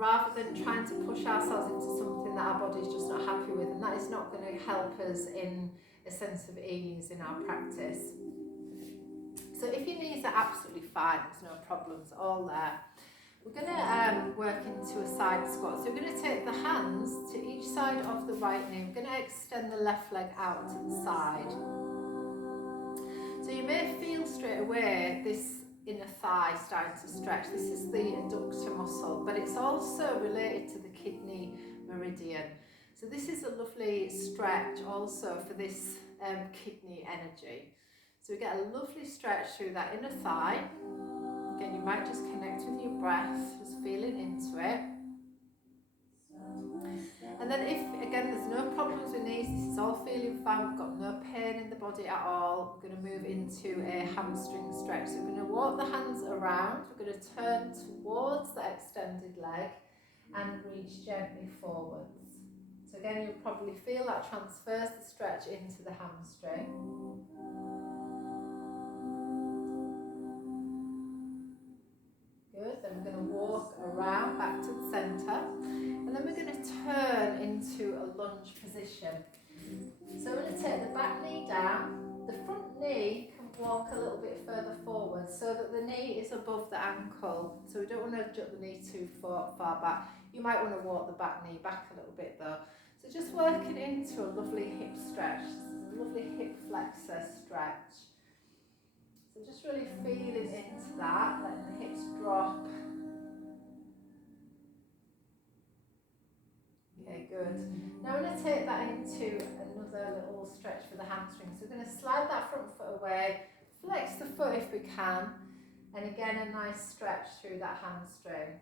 rather than trying to push ourselves into something that our body's just not happy with, and that is not going to help us in a sense of ease in our practice. So if your knees are absolutely fine, there's no problems, all there, we're going to work into a side squat. So we're going to take the hands to each side of the right knee. We're going to extend the left leg out to the side. So you may feel straight away this inner thigh starting to stretch. This is the adductor muscle, but it's also related to the kidney meridian. So this is a lovely stretch also for this kidney energy. So we get a lovely stretch through that inner thigh. Again, you might just connect with your breath, just feeling into it. And then if, again, there's no problems with knees, this is all feeling fine, we've got no pain in the body at all, we're going to move into a hamstring stretch. So we're going to walk the hands around, we're going to turn towards the extended leg and reach gently forwards. So again, you'll probably feel that transfers the stretch into the hamstring. Good, then we're going to walk around back to the centre, and then we're going to turn into a lunge position. So we're going to take the back knee down, the front knee can walk a little bit further forward so that the knee is above the ankle. So we don't want to jut the knee too far back. You might want to walk the back knee back a little bit though. So just working into a lovely hip stretch. This is a lovely hip flexor stretch. So just really feeling into that, letting the hips drop. Okay, good. Now we're going to take that into another little stretch for the hamstring. So we're going to slide that front foot away, flex the foot if we can, and again a nice stretch through that hamstring.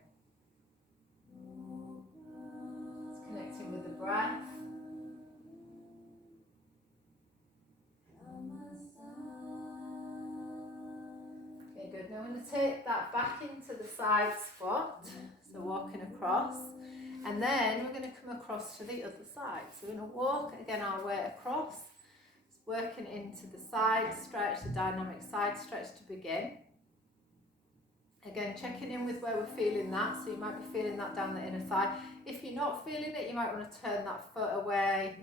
Just connecting with the breath. Okay, good. Now I'm going to take that back into the side squat, so walking across. And then we're going to come across to the other side. So we're going to walk again our way across, just working into the side stretch, the dynamic side stretch to begin. Again, checking in with where we're feeling that. So you might be feeling that down the inner thigh. If you're not feeling it, you might want to turn that foot away,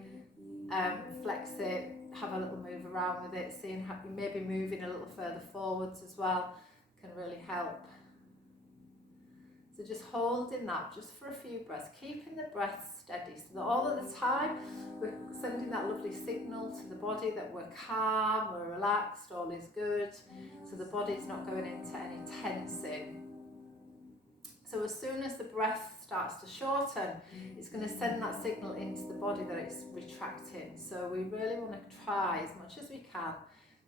flex it, have a little move around with it, seeing how you may be moving a little further forwards as well, can really help. So just holding that just for a few breaths, keeping the breath steady so that all of the time we're sending that lovely signal to the body that we're calm, we're relaxed, all is good. So the body's not going into any tensing. So as soon as the breath starts to shorten, it's going to send that signal into the body that it's retracting. So we really want to try as much as we can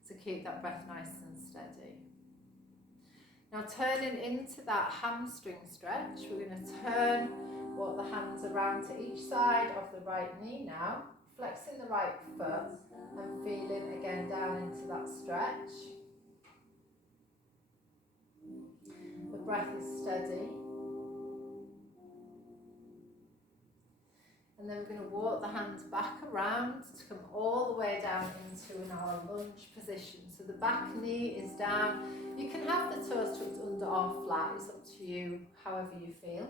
to keep that breath nice and steady. Now turning into that hamstring stretch, we're going to turn, walk the hands around to each side of the right knee now, flexing the right foot and feeling again down into that stretch. The breath is steady. And then we're going to walk the hands back around to come all the way down into our lunge position. So the back knee is down. You can have the toes tucked under or flat, it's up to you, however you feel.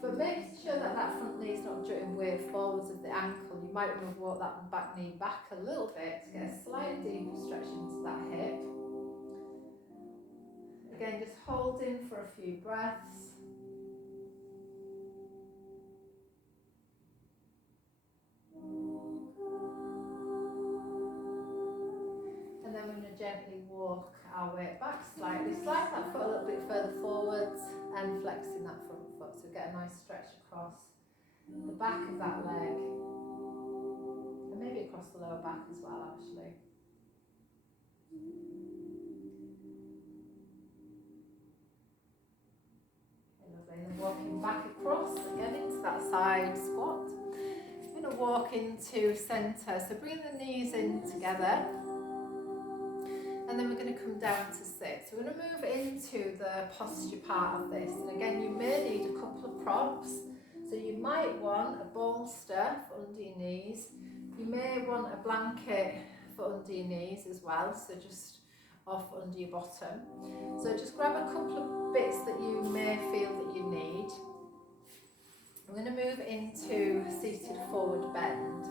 But making sure that that front knee is not jutting way forwards of the ankle. You might want to walk that back knee back a little bit to get a slight deeper stretch into that hip. Again, just holding for a few breaths. And then we're going to gently walk our way back slightly. Slide that foot a little bit further forwards and flexing that front foot. So get a nice stretch across the back of that leg. And maybe across the lower back as well, actually. Okay, lovely. And then walking back across again into that side squat. We're going to walk into centre. So bring the knees in together. And then we're going to come down to sit. So we're going to move into the posture part of this. And again, you may need a couple of props. So you might want a bolster for under your knees. You may want a blanket for under your knees as well. So just off under your bottom. So just grab a couple of bits that you may feel that you need. We're going to move into seated forward bend.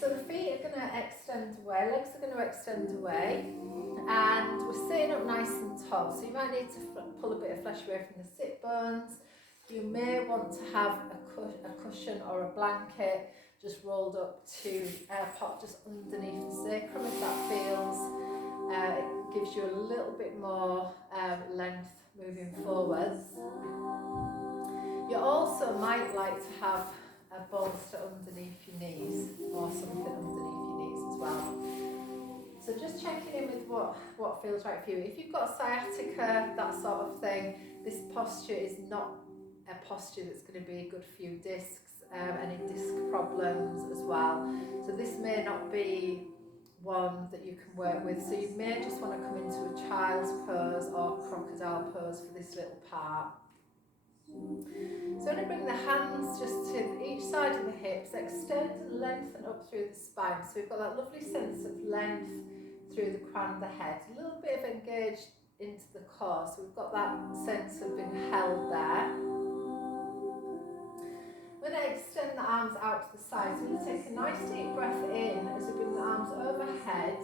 So the feet are going to extend away, legs are going to extend away, and we're sitting up nice and tall. So you might need to pull a bit of flesh away from the sit bones. You may want to have a cushion or a blanket just rolled up to a pot just underneath the sacrum if that feels. It gives you a little bit more length moving forwards. You also might like to have a bolster underneath your knees or something underneath your knees as well. So just checking in with what feels right for you. If you've got sciatica, that sort of thing, this posture is not a posture that's going to be good for your discs, any disc problems as well. So this may not be one that you can work with. So you may just want to come into a child's pose or crocodile pose for this little part. So I'm going to bring the hands just to each side of the hips, extend and lengthen up through the spine. So we've got that lovely sense of length through the crown of the head, a little bit of engaged into the core, so we've got that sense of being held there. We're going to extend the arms out to the side, so we're going to take a nice deep breath in as we bring the arms overhead,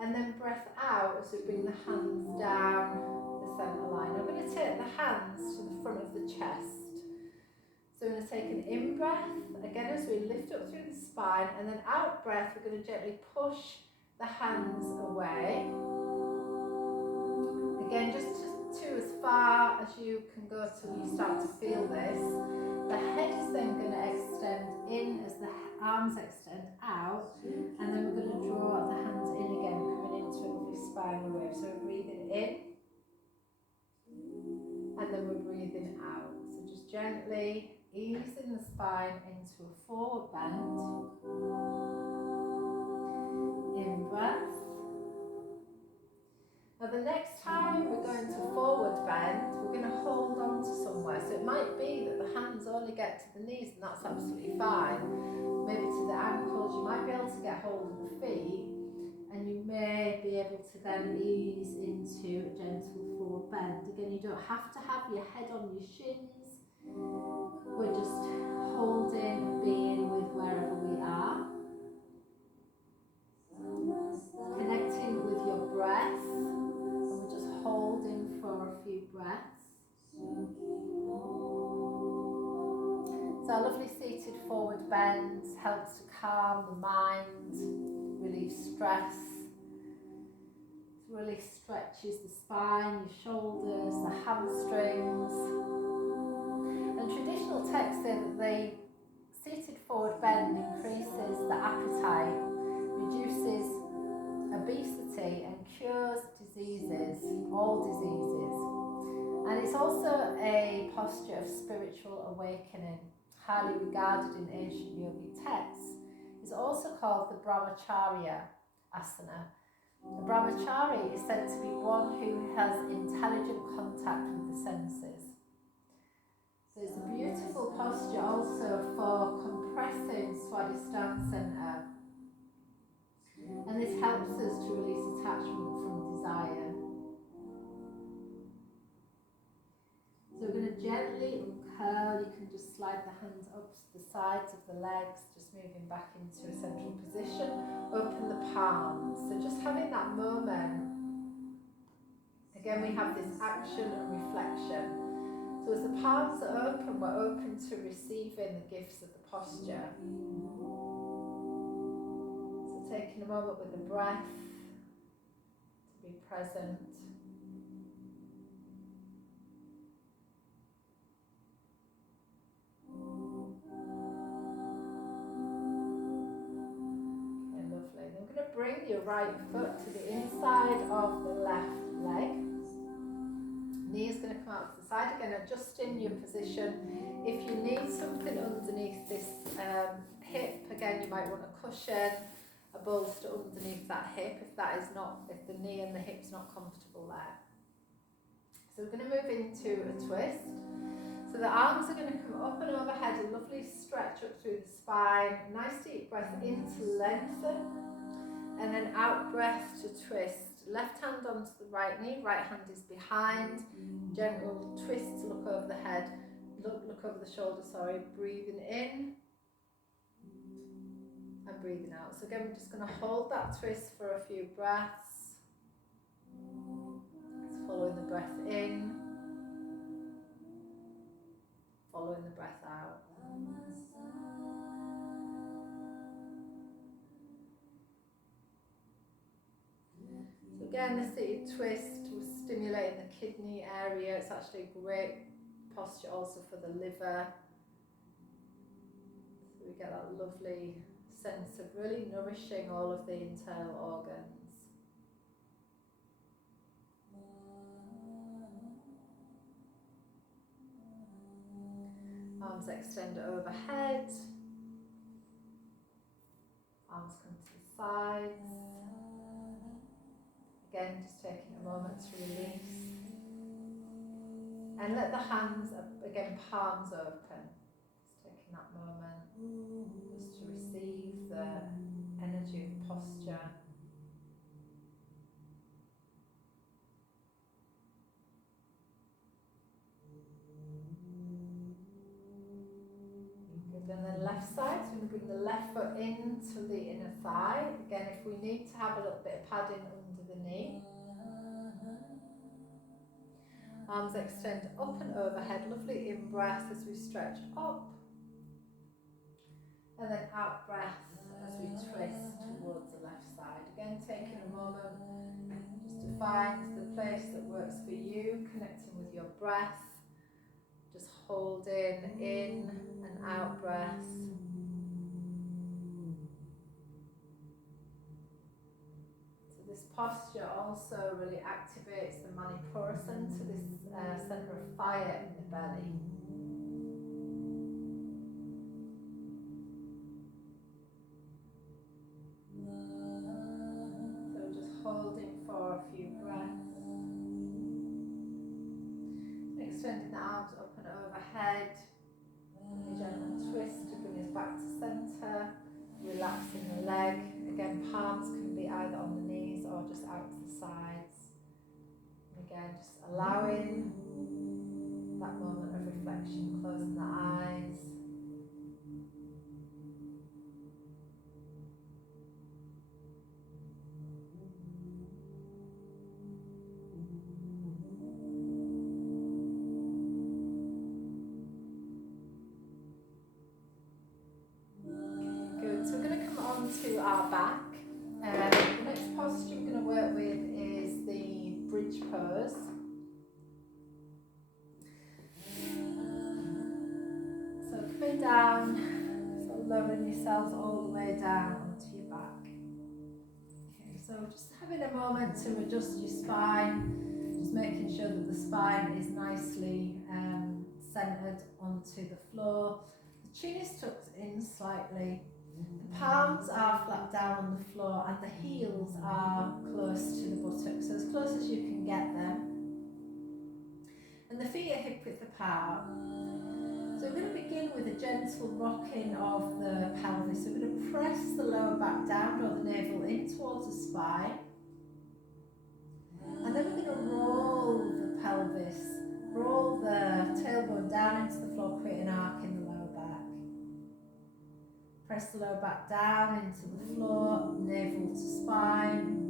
and then breath out as we bring the hands down the centre line. I'm going to take the hands to the front of the chest. So we're going to take an in-breath, again as we lift up through the spine, and then out-breath, we're going to gently push the hands away. Again, just to as far as you can go till you start to feel this. The head is then going to extend in as the arms extend out, and then we're going to draw the hands in again, coming into a lovely spiral wave. So we're breathing in, and then we're breathing out. So just gently easing the spine into a forward bend. In breath. Now the next time we're going to forward bend, we're going to hold on to somewhere. So it might be that the hands only get to the knees, and that's absolutely fine. Maybe to the ankles, you might be able to get hold of the feet, and you may be able to then ease into a gentle forward bend. Again, you don't have to have your head on your shins. We're just holding, being with wherever we are. Connecting with your breath, and we're just holding for a few breaths. So our lovely seated forward bend helps to calm the mind, relieve stress. It really stretches the spine, your shoulders, the hamstrings. And traditional texts say that the seated forward bend increases the appetite, reduces obesity, and cures diseases, all diseases. And it's also a posture of spiritual awakening, highly regarded in ancient yogic texts. It's also called the brahmacharya asana. The brahmachari is said to be one who has intelligent contact with the senses. So it's a beautiful posture also for compressing Swadhisthana center. And this helps us to release attachment from desire. So we're going to gently uncurl. You can just slide the hands up to the sides of the legs, just moving back into a central position. Open the palms. So just having that moment. Again, we have this action and reflection. So as the palms are open, we're open to receiving the gifts of the posture. So taking a moment with the breath to be present. Bring your right foot to the inside of the left leg. Knee is going to come out to the side again, adjusting your position. If you need something underneath this hip, again you might want a cushion, a bolster underneath that hip if the knee and the hip's not comfortable there. So we're going to move into a twist. So the arms are going to come up and overhead, a lovely stretch up through the spine. Nice deep breath in to lengthen. And then out breath to twist. Left hand onto the right knee, right hand is behind. Gentle twist to look over the head. look over the shoulder, sorry, breathing in and breathing out. So again, we're just going to hold that twist for a few breaths. Just following the breath in, following the breath out. So again, the seated twist was stimulating the kidney area. It's actually a great posture also for the liver. So we get that lovely sense of really nourishing all of the internal organs. Arms extend overhead. Arms come to the sides. Again, just taking a moment to release. And let the hands, again, palms open. Just taking that moment just to receive the energy of posture. Then the left side, so we're going to bring the left foot into the inner thigh. Again, if we need to have a little bit of padding under the knee. Arms extend up and overhead, lovely in breath as we stretch up. And then out breath as we twist towards the left side. Again, taking a moment just to find the place that works for you, connecting with your breath. Just holding in and out breath. So this posture also really activates the manipura center, this center of fire in the belly. So just holding for a few breaths. Extending the arms up and overhead. A gentle twist to bring us back to centre. Relaxing the leg. Again, palms can be either on the knees or just out to the sides. And again, just allowing that moment of reflection, closing the eyes. To our back. The next posture we're going to work with is the bridge pose. So coming down, so lowering yourselves all the way down onto your back. Okay, so just having a moment to adjust your spine, just making sure that the spine is nicely centered onto the floor. The chin is tucked in slightly. The palms are flat down on the floor and the heels are close to the buttocks, so as close as you can get them. And the feet are hip width apart. So we're going to begin with a gentle rocking of the pelvis. So we're going to press the lower back down, draw the navel in towards the spine. And then we're going to roll the pelvis, roll the tailbone down into the floor, create an arc in the lower back. Press the lower back down into the floor, navel to spine.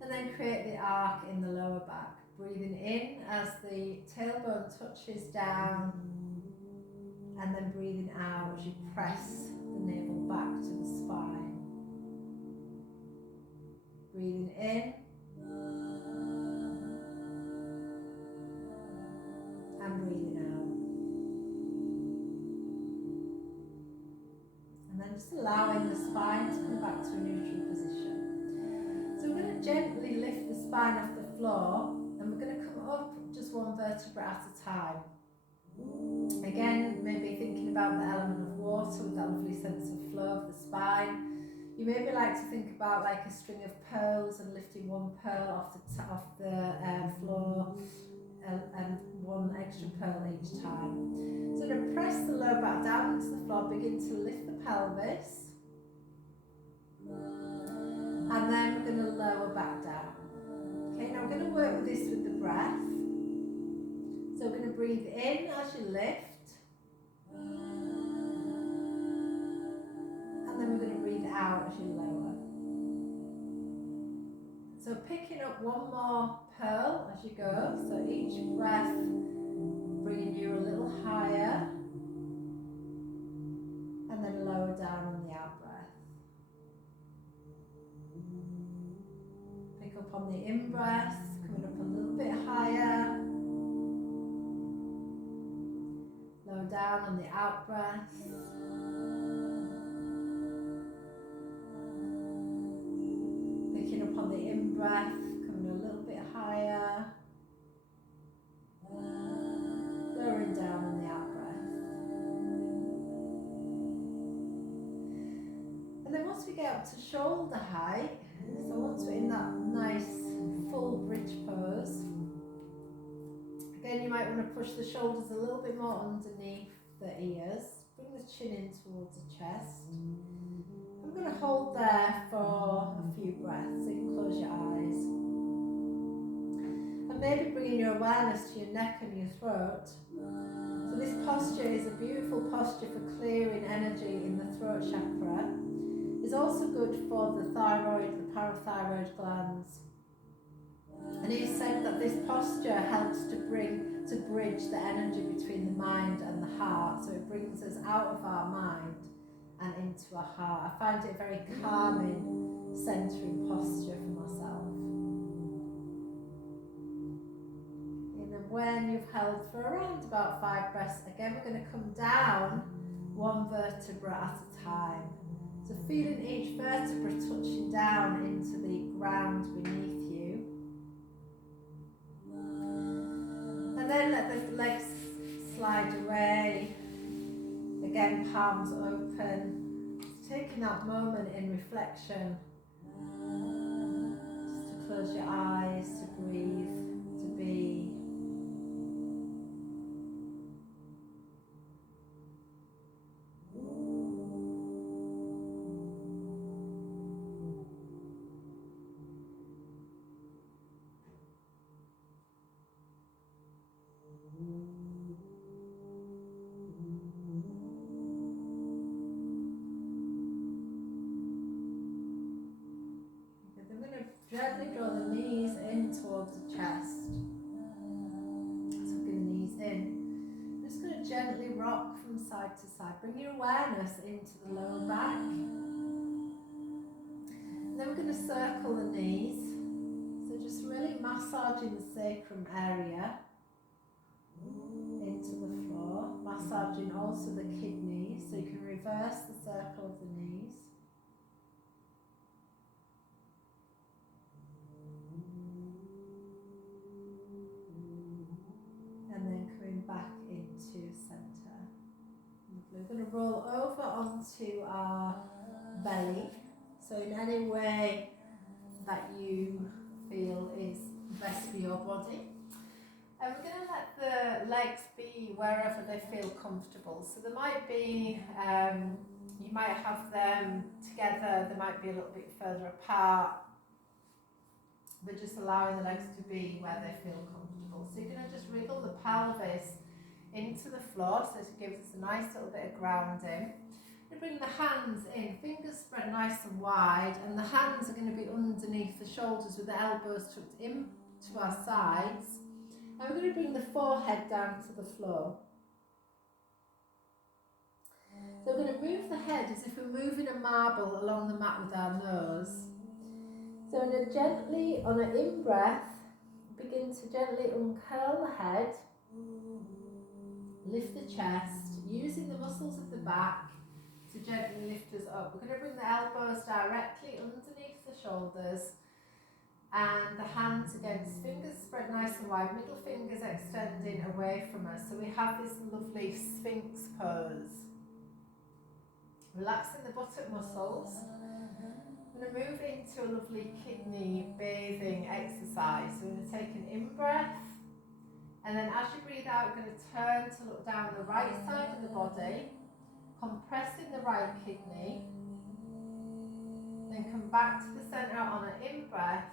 And then create the arc in the lower back. Breathing in as the tailbone touches down. And then breathing out as you press the navel back to the spine. Breathing in. And breathing out. And then just allowing the spine to come back to a neutral position. So we're going to gently lift the spine off the floor and we're going to come up just one vertebra at a time. Again, maybe thinking about the element of water with that lovely sense of flow of the spine. You maybe like to think about like a string of pearls and lifting one pearl off the floor and one extra pearl each time. So to press the lower back down into the floor, begin to lift the pelvis. And then we're going to lower back down. Okay, now we're going to work with this with the breath. So we're going to breathe in as you lift, and then we're going to breathe out as you lower. So picking up one more pearl as you go, so each breath bringing you a little higher, and then lower down on the out breath. Pick up on the in breath, coming up a little bit higher. Lower down on the out breath. Picking up on the in breath, coming a little bit higher. Lowering down on the out breath. And then once we get up to shoulder height, so once we're in that nice full bridge pose, again you might want to push the shoulders a little bit more underneath the ears, bring the chin in towards the chest. I'm going to hold there for a few breaths, so you can close your eyes. And maybe bringing your awareness to your neck and your throat. So this posture is a beautiful posture for clearing energy in the throat chakra. It's also good for the thyroid, the parathyroid glands. And he said that this posture helps to bridge the energy between the mind and the heart. So it brings us out of our mind and into our heart. I find it a very calming, centering posture for myself. And then when you've held for around about 5 breaths, again we're going to come down one vertebra at a time. So feeling each vertebra touching down into the ground beneath you. And then let the legs slide away. Again, palms open. Just taking that moment in reflection. Just to close your eyes, to breathe, to be. Gently draw the knees in towards the chest. So bring the knees in. I'm just going to gently rock from side to side. Bring your awareness into the lower back. And then we're going to circle the knees. So just really massaging the sacrum area into the floor. Massaging also the kidneys. So you can reverse the circle of the knees. Back into centre. We're going to roll over onto our belly. So in any way that you feel is best for your body. And we're going to let the legs be wherever they feel comfortable. So there might be, you might have them together, they might be a little bit further apart. But just allowing the legs to be where they feel comfortable. So you're going to just wriggle the pelvis into the floor, so it gives us a nice little bit of grounding. You bring the hands in, fingers spread nice and wide, and the hands are going to be underneath the shoulders with the elbows tucked in to our sides. And we're going to bring the forehead down to the floor. So we're going to move the head as if we're moving a marble along the mat with our nose. So on an in-breath, begin to gently uncurl the head, lift the chest, using the muscles of the back to gently lift us up. We're going to bring the elbows directly underneath the shoulders and the hands against fingers spread nice and wide, middle fingers extending away from us. So we have this lovely Sphinx pose. Relaxing the buttock muscles. We're going to move into a lovely kidney bathing exercise. So we're going to take an in-breath, and then as you breathe out, we're going to turn to look down the right side of the body, compressing the right kidney, then come back to the centre on an in-breath,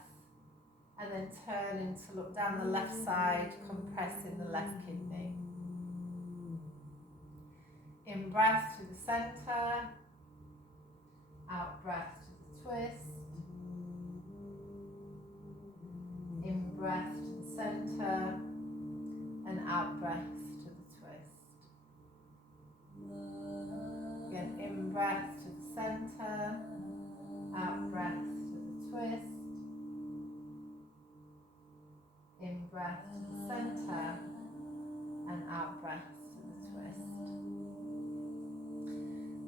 and then turning to look down the left side, compressing the left kidney. In breath to the centre, out breath to the twist. In breath to the centre, and out breath to the twist. Again, in breath to the centre, out breath to the twist. In breath to the centre, and out breath to the twist.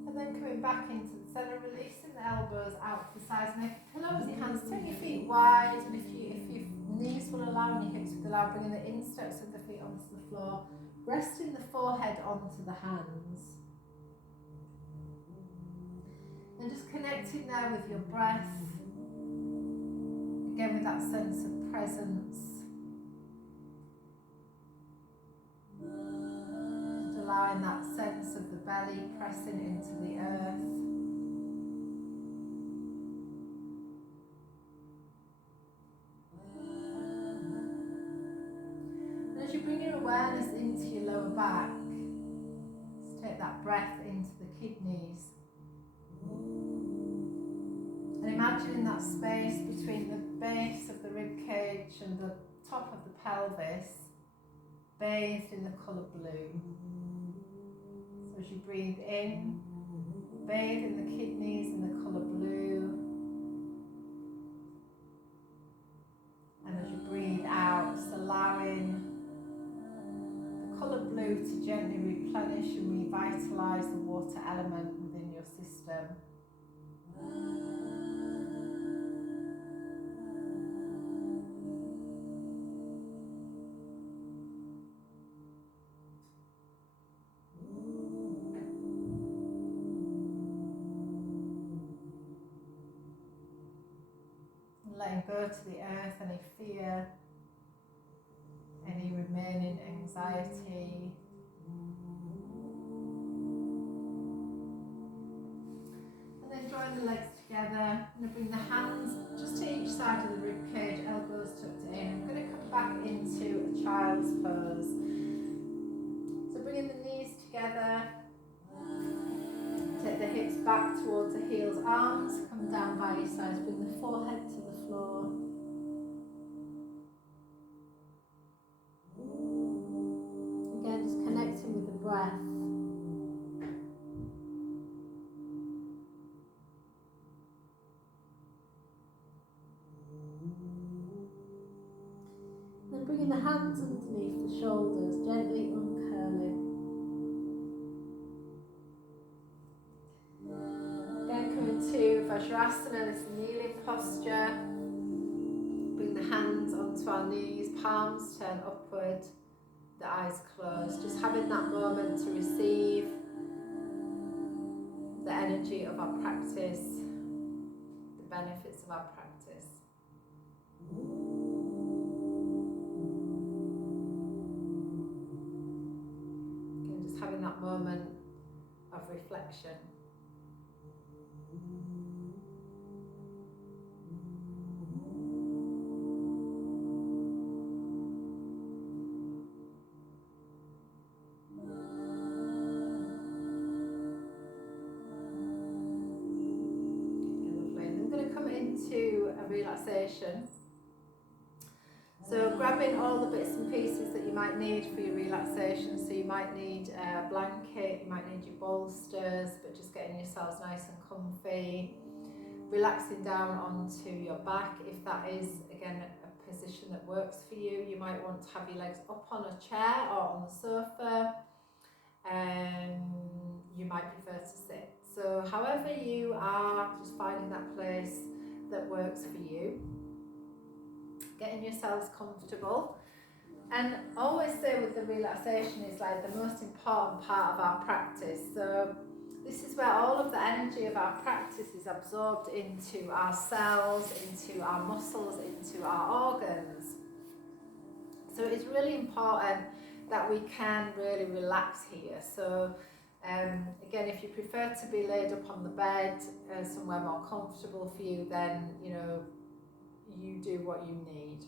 And then coming back into the centre, releasing the elbows out to the sides, make a pillow with your hands, turn your feet wide, and if your knees will allow and your hips will allow, bringing the insteps of the feet onto the floor, resting the forehead onto the hands. And just connecting there with your breath, again with that sense of presence. Just allowing that sense of the belly pressing into the earth. And as you bring your awareness into your lower back, just take that breath into the kidneys. And imagining that space between the base of the rib cage and the top of the pelvis, bathed in the colour blue. So as you breathe in, bathe in the kidneys in the colour blue. And as you breathe out, just allowing the colour blue to gently replenish and revitalise the water element within your system. Letting go to the earth any fear, any remaining anxiety. And then drawing the legs together, I'm going to bring the hands just to each side of the rib cage, elbows tucked in. I'm going to come back into a child's pose. So bringing the knees together, take the hips back towards the heels, arms come down by your sides, bring the forehead to the floor. Again, just connecting with the breath. Then bringing the hands underneath the shoulders, gently uncurling. To Vajrasana, this kneeling posture. Bring the hands onto our knees, palms turn upward, the eyes closed. Just having that moment to receive the energy of our practice, the benefits of our practice. Again, just having that moment of reflection. Into a relaxation. So grabbing all the bits and pieces that you might need for your relaxation. So you might need a blanket, you might need your bolsters, but just getting yourselves nice and comfy. Relaxing down onto your back if that is, again, a position that works for you. You might want to have your legs up on a chair or on the sofa. You might prefer to sit. So however you are, just finding that place that works for you. Getting yourselves comfortable. And I always say with the relaxation is like the most important part of our practice. So this is where all of the energy of our practice is absorbed into our cells, into our muscles, into our organs. So it's really important that we can really relax here. So again, if you prefer to be laid up on the bed, somewhere more comfortable for you, then you do what you need.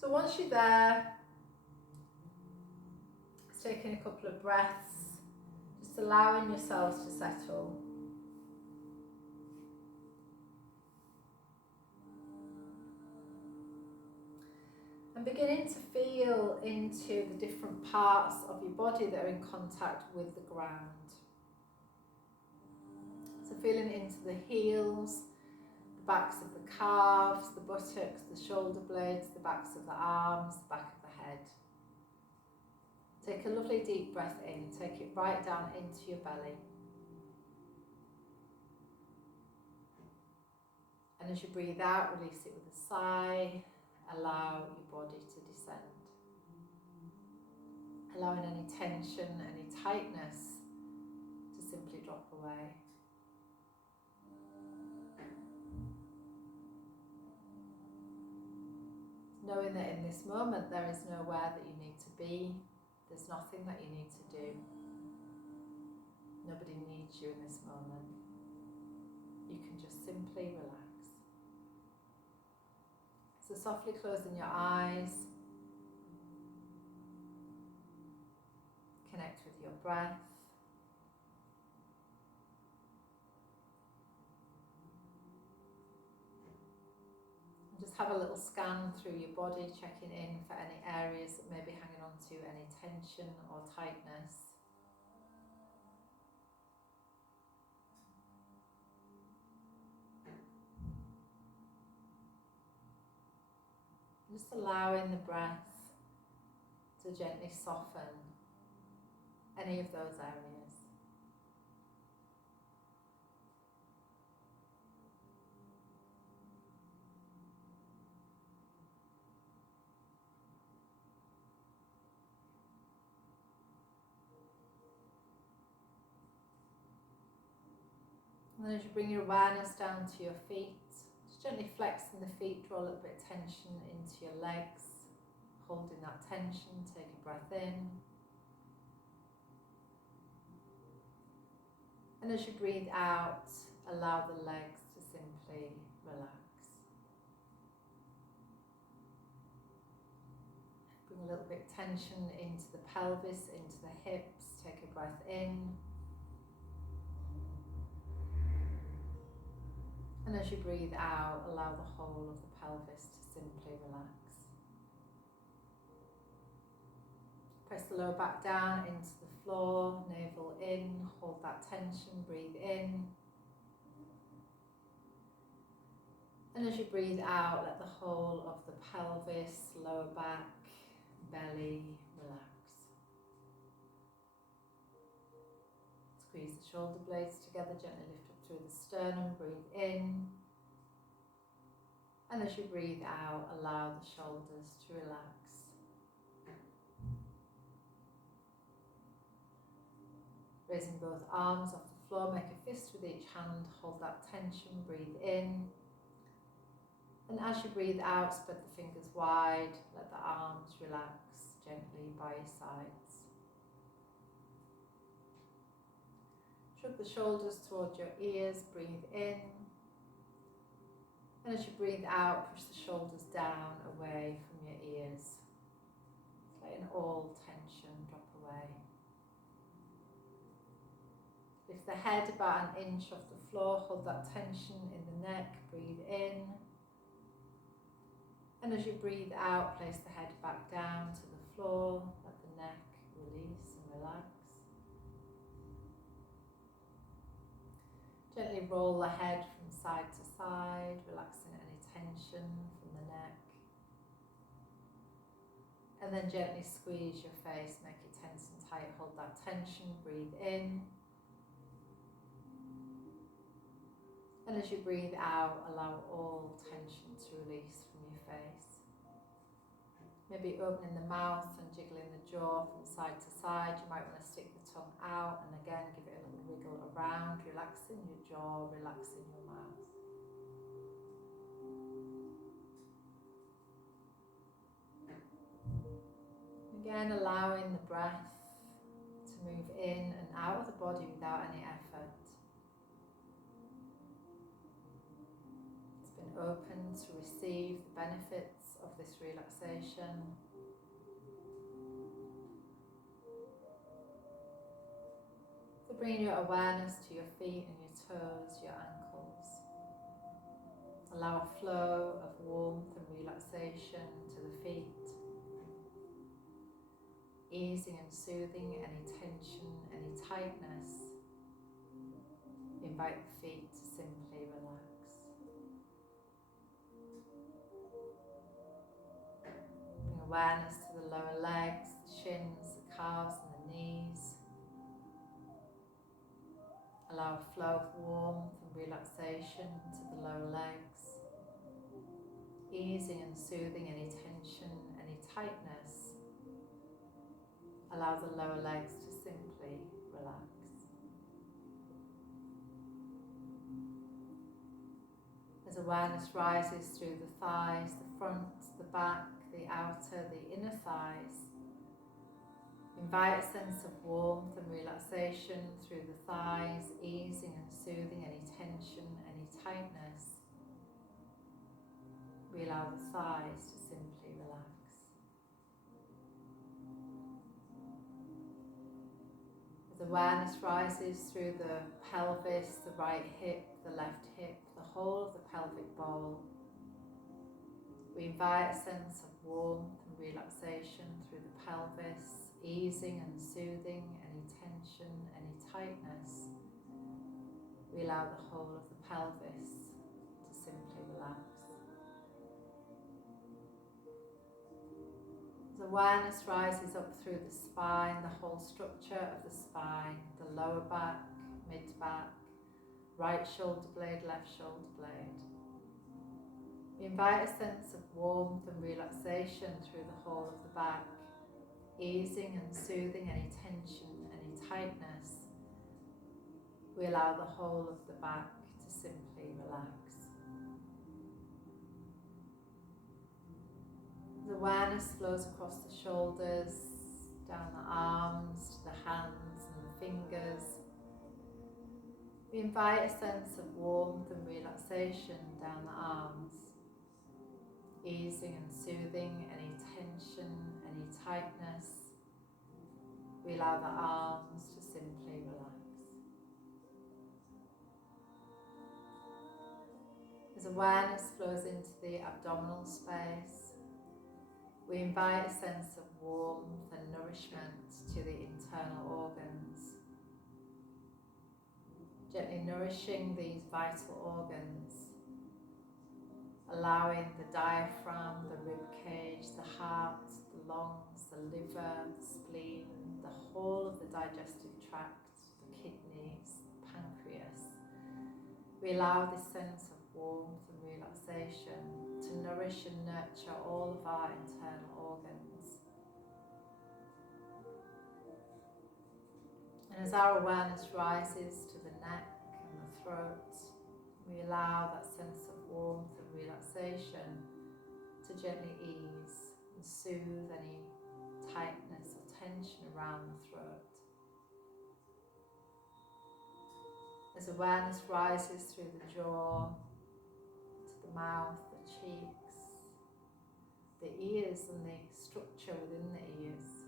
So once you're there, taking a couple of breaths, just allowing yourselves to settle. And beginning to feel into the different parts of your body that are in contact with the ground. So feeling into the heels, the backs of the calves, the buttocks, the shoulder blades, the backs of the arms, the back of the head. Take a lovely deep breath in, take it right down into your belly. And as you breathe out, release it with a sigh, allow your body to descend. Allowing any tension, any tightness to simply drop away. Knowing that in this moment there is nowhere that you need to be, there's nothing that you need to do. Nobody needs you in this moment. You can just simply relax. So softly closing your eyes, connect with your breath. And just have a little scan through your body, checking in for any areas that may be hanging on to any tension or tightness. Just allowing the breath to gently soften any of those areas. And then as you bring your awareness down to your feet, just gently flexing the feet, draw a little bit of tension into your legs, holding that tension, take a breath in. And as you breathe out, allow the legs to simply relax. Bring a little bit of tension into the pelvis, into the hips, take a breath in. And as you breathe out, allow the whole of the pelvis to simply relax. Press the lower back down into the floor, navel in, hold that tension, breathe in. And as you breathe out, let the whole of the pelvis, lower back, belly relax. Squeeze the shoulder blades together, gently lift up through the sternum, breathe in. And as you breathe out, allow the shoulders to relax. Raising both arms off the floor, make a fist with each hand, hold that tension, breathe in. And as you breathe out, spread the fingers wide, let the arms relax gently by your sides. Shrug the shoulders towards your ears, breathe in. And as you breathe out, push the shoulders down away from your ears. Letting all tension drop away. Lift the head about an inch off the floor, hold that tension in the neck, breathe in. And as you breathe out, place the head back down to the floor, let the neck release and relax. Gently roll the head from side to side, relaxing any tension from the neck. And then gently squeeze your face, make it tense and tight, hold that tension, breathe in. And as you breathe out, allow all tension to release from your face. Maybe opening the mouth and jiggling the jaw from side to side. You might want to stick the tongue out and again give it a little wiggle around, relaxing your jaw, relaxing your mouth. Again, allowing the breath to move in and out of the body without any effort. open to receive the benefits of this relaxation. So bring your awareness to your feet and your toes, your ankles. Allow a flow of warmth and relaxation to the feet, easing and soothing any tension, any tightness. Invite the feet to simply relax. Bring awareness to the lower legs, the shins, the calves and the knees. Allow a flow of warmth and relaxation to the lower legs, easing and soothing any tension, any tightness. Allow the lower legs to simply relax. As awareness rises through the thighs, the front, the back, the outer, the inner thighs, invite a sense of warmth and relaxation through the thighs, easing and soothing any tension, any tightness. We allow the thighs to simply relax. As awareness rises through the pelvis, the right hip, the left hip, the whole of the pelvic bowl, we invite a sense of warmth and relaxation through the pelvis, easing and soothing any tension, any tightness. We allow the whole of the pelvis to simply relax. As awareness rises up through the spine, the whole structure of the spine, the lower back, mid-back, right shoulder blade, left shoulder blade. We invite a sense of warmth and relaxation through the whole of the back, easing and soothing any tension, any tightness. We allow the whole of the back to simply relax. As awareness flows across the shoulders, down the arms, to the hands and the fingers, we invite a sense of warmth and relaxation down the arms, easing and soothing any tension, any tightness. We allow the arms to simply relax. As awareness flows into the abdominal space, we invite a sense of warmth and nourishment to the internal organs, gently nourishing these vital organs, allowing the diaphragm, the rib cage, the heart, the lungs, the liver, the spleen, the whole of the digestive tract, the kidneys, the pancreas. We allow this sense of warmth and relaxation to nourish and nurture all of our internal organs. And as our awareness rises to the neck and the throat, we allow that sense of warmth and relaxation to gently ease and soothe any tightness or tension around the throat. As awareness rises through the jaw, to the mouth, the cheeks, the ears and the structure within the ears,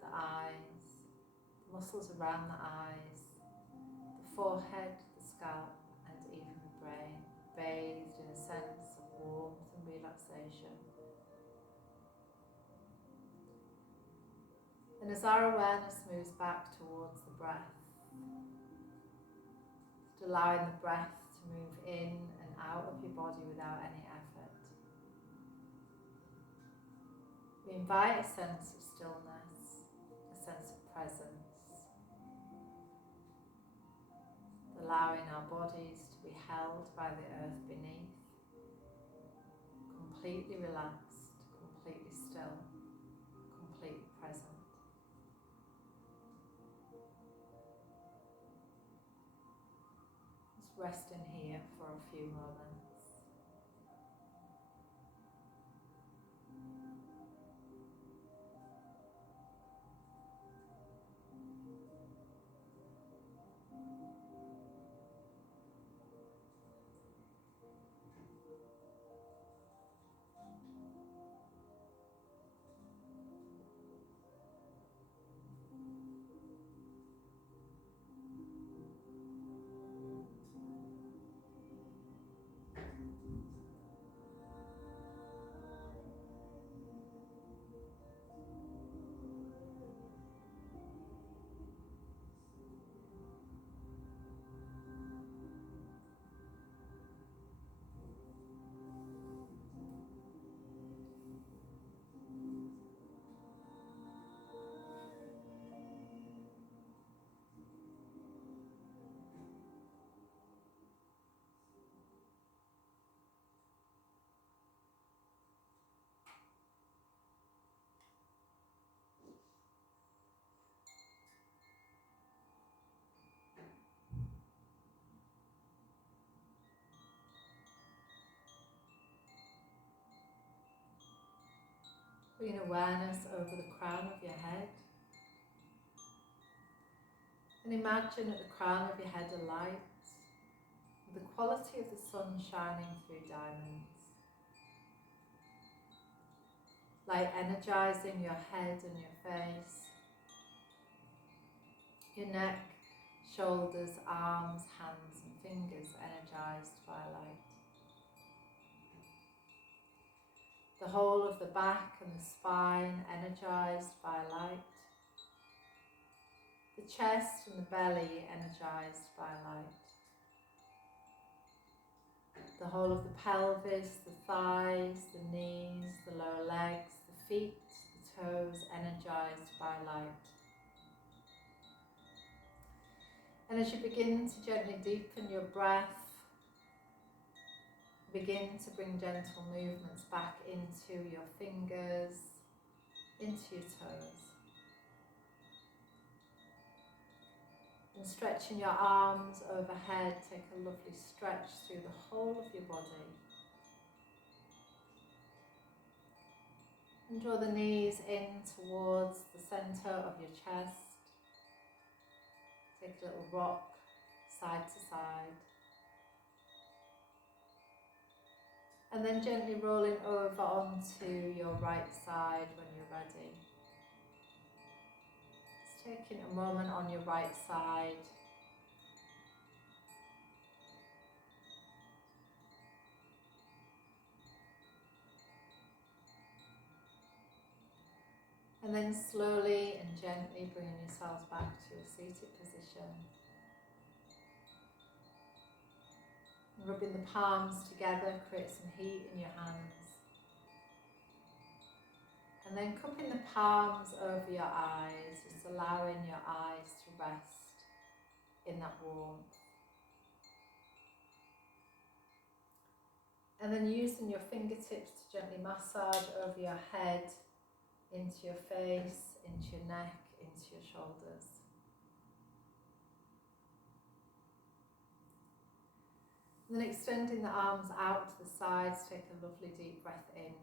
the eyes, the muscles around the eyes, the forehead, the scalp and even the brain, bathed in a sense of warmth and relaxation. And as our awareness moves back towards the breath, allowing the breath to move in and out of your body without any effort. We invite a sense of stillness, a sense of presence, allowing our bodies to be held by the earth beneath, completely relaxed, completely still, completely present. Rest in here for a few moments. Bringing awareness over the crown of your head. And imagine at the crown of your head a light with the quality of the sun shining through diamonds. Light energizing your head and your face, your neck, shoulders, arms, hands and fingers energized by light. The whole of the back and the spine energized by light. The chest and the belly energized by light. The whole of the pelvis, the thighs, the knees, the lower legs, the feet, the toes energized by light. And as you begin to gently deepen your breath, begin to bring gentle movements back into your fingers, into your toes. And stretching your arms overhead, take a lovely stretch through the whole of your body. And draw the knees in towards the centre of your chest. Take a little rock side to side. And then gently rolling over onto your right side when you're ready. Just taking a moment on your right side. And then slowly and gently bringing yourselves back to a seated position. Rubbing the palms together, create some heat in your hands. And then cupping the palms over your eyes, just allowing your eyes to rest in that warmth. And then using your fingertips to gently massage over your head, into your face, into your neck, into your shoulders. And then extending the arms out to the sides, take a lovely deep breath in.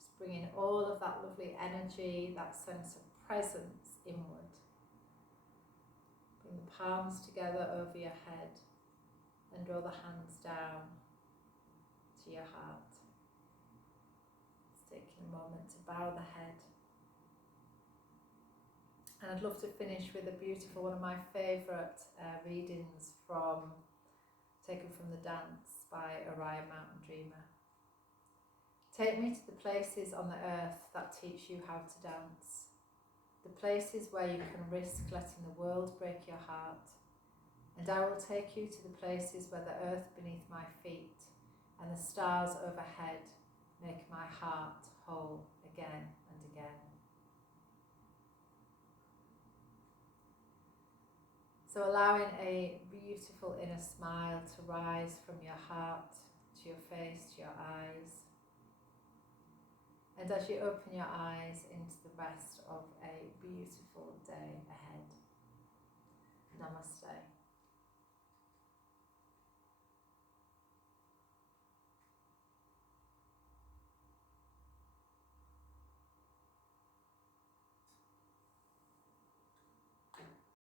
Just bringing all of that lovely energy, that sense of presence inward. Bring the palms together over your head and draw the hands down to your heart. Just taking a moment to bow the head. And I'd love to finish with a beautiful, one of my favourite readings taken from The Dance by Orion Mountain Dreamer. Take me to the places on the earth that teach you how to dance. The places where you can risk letting the world break your heart. And I will take you to the places where the earth beneath my feet and the stars overhead make my heart whole again and again. So allowing a beautiful inner smile to rise from your heart to your face, to your eyes. And as you open your eyes into the rest of a beautiful day ahead. Namaste.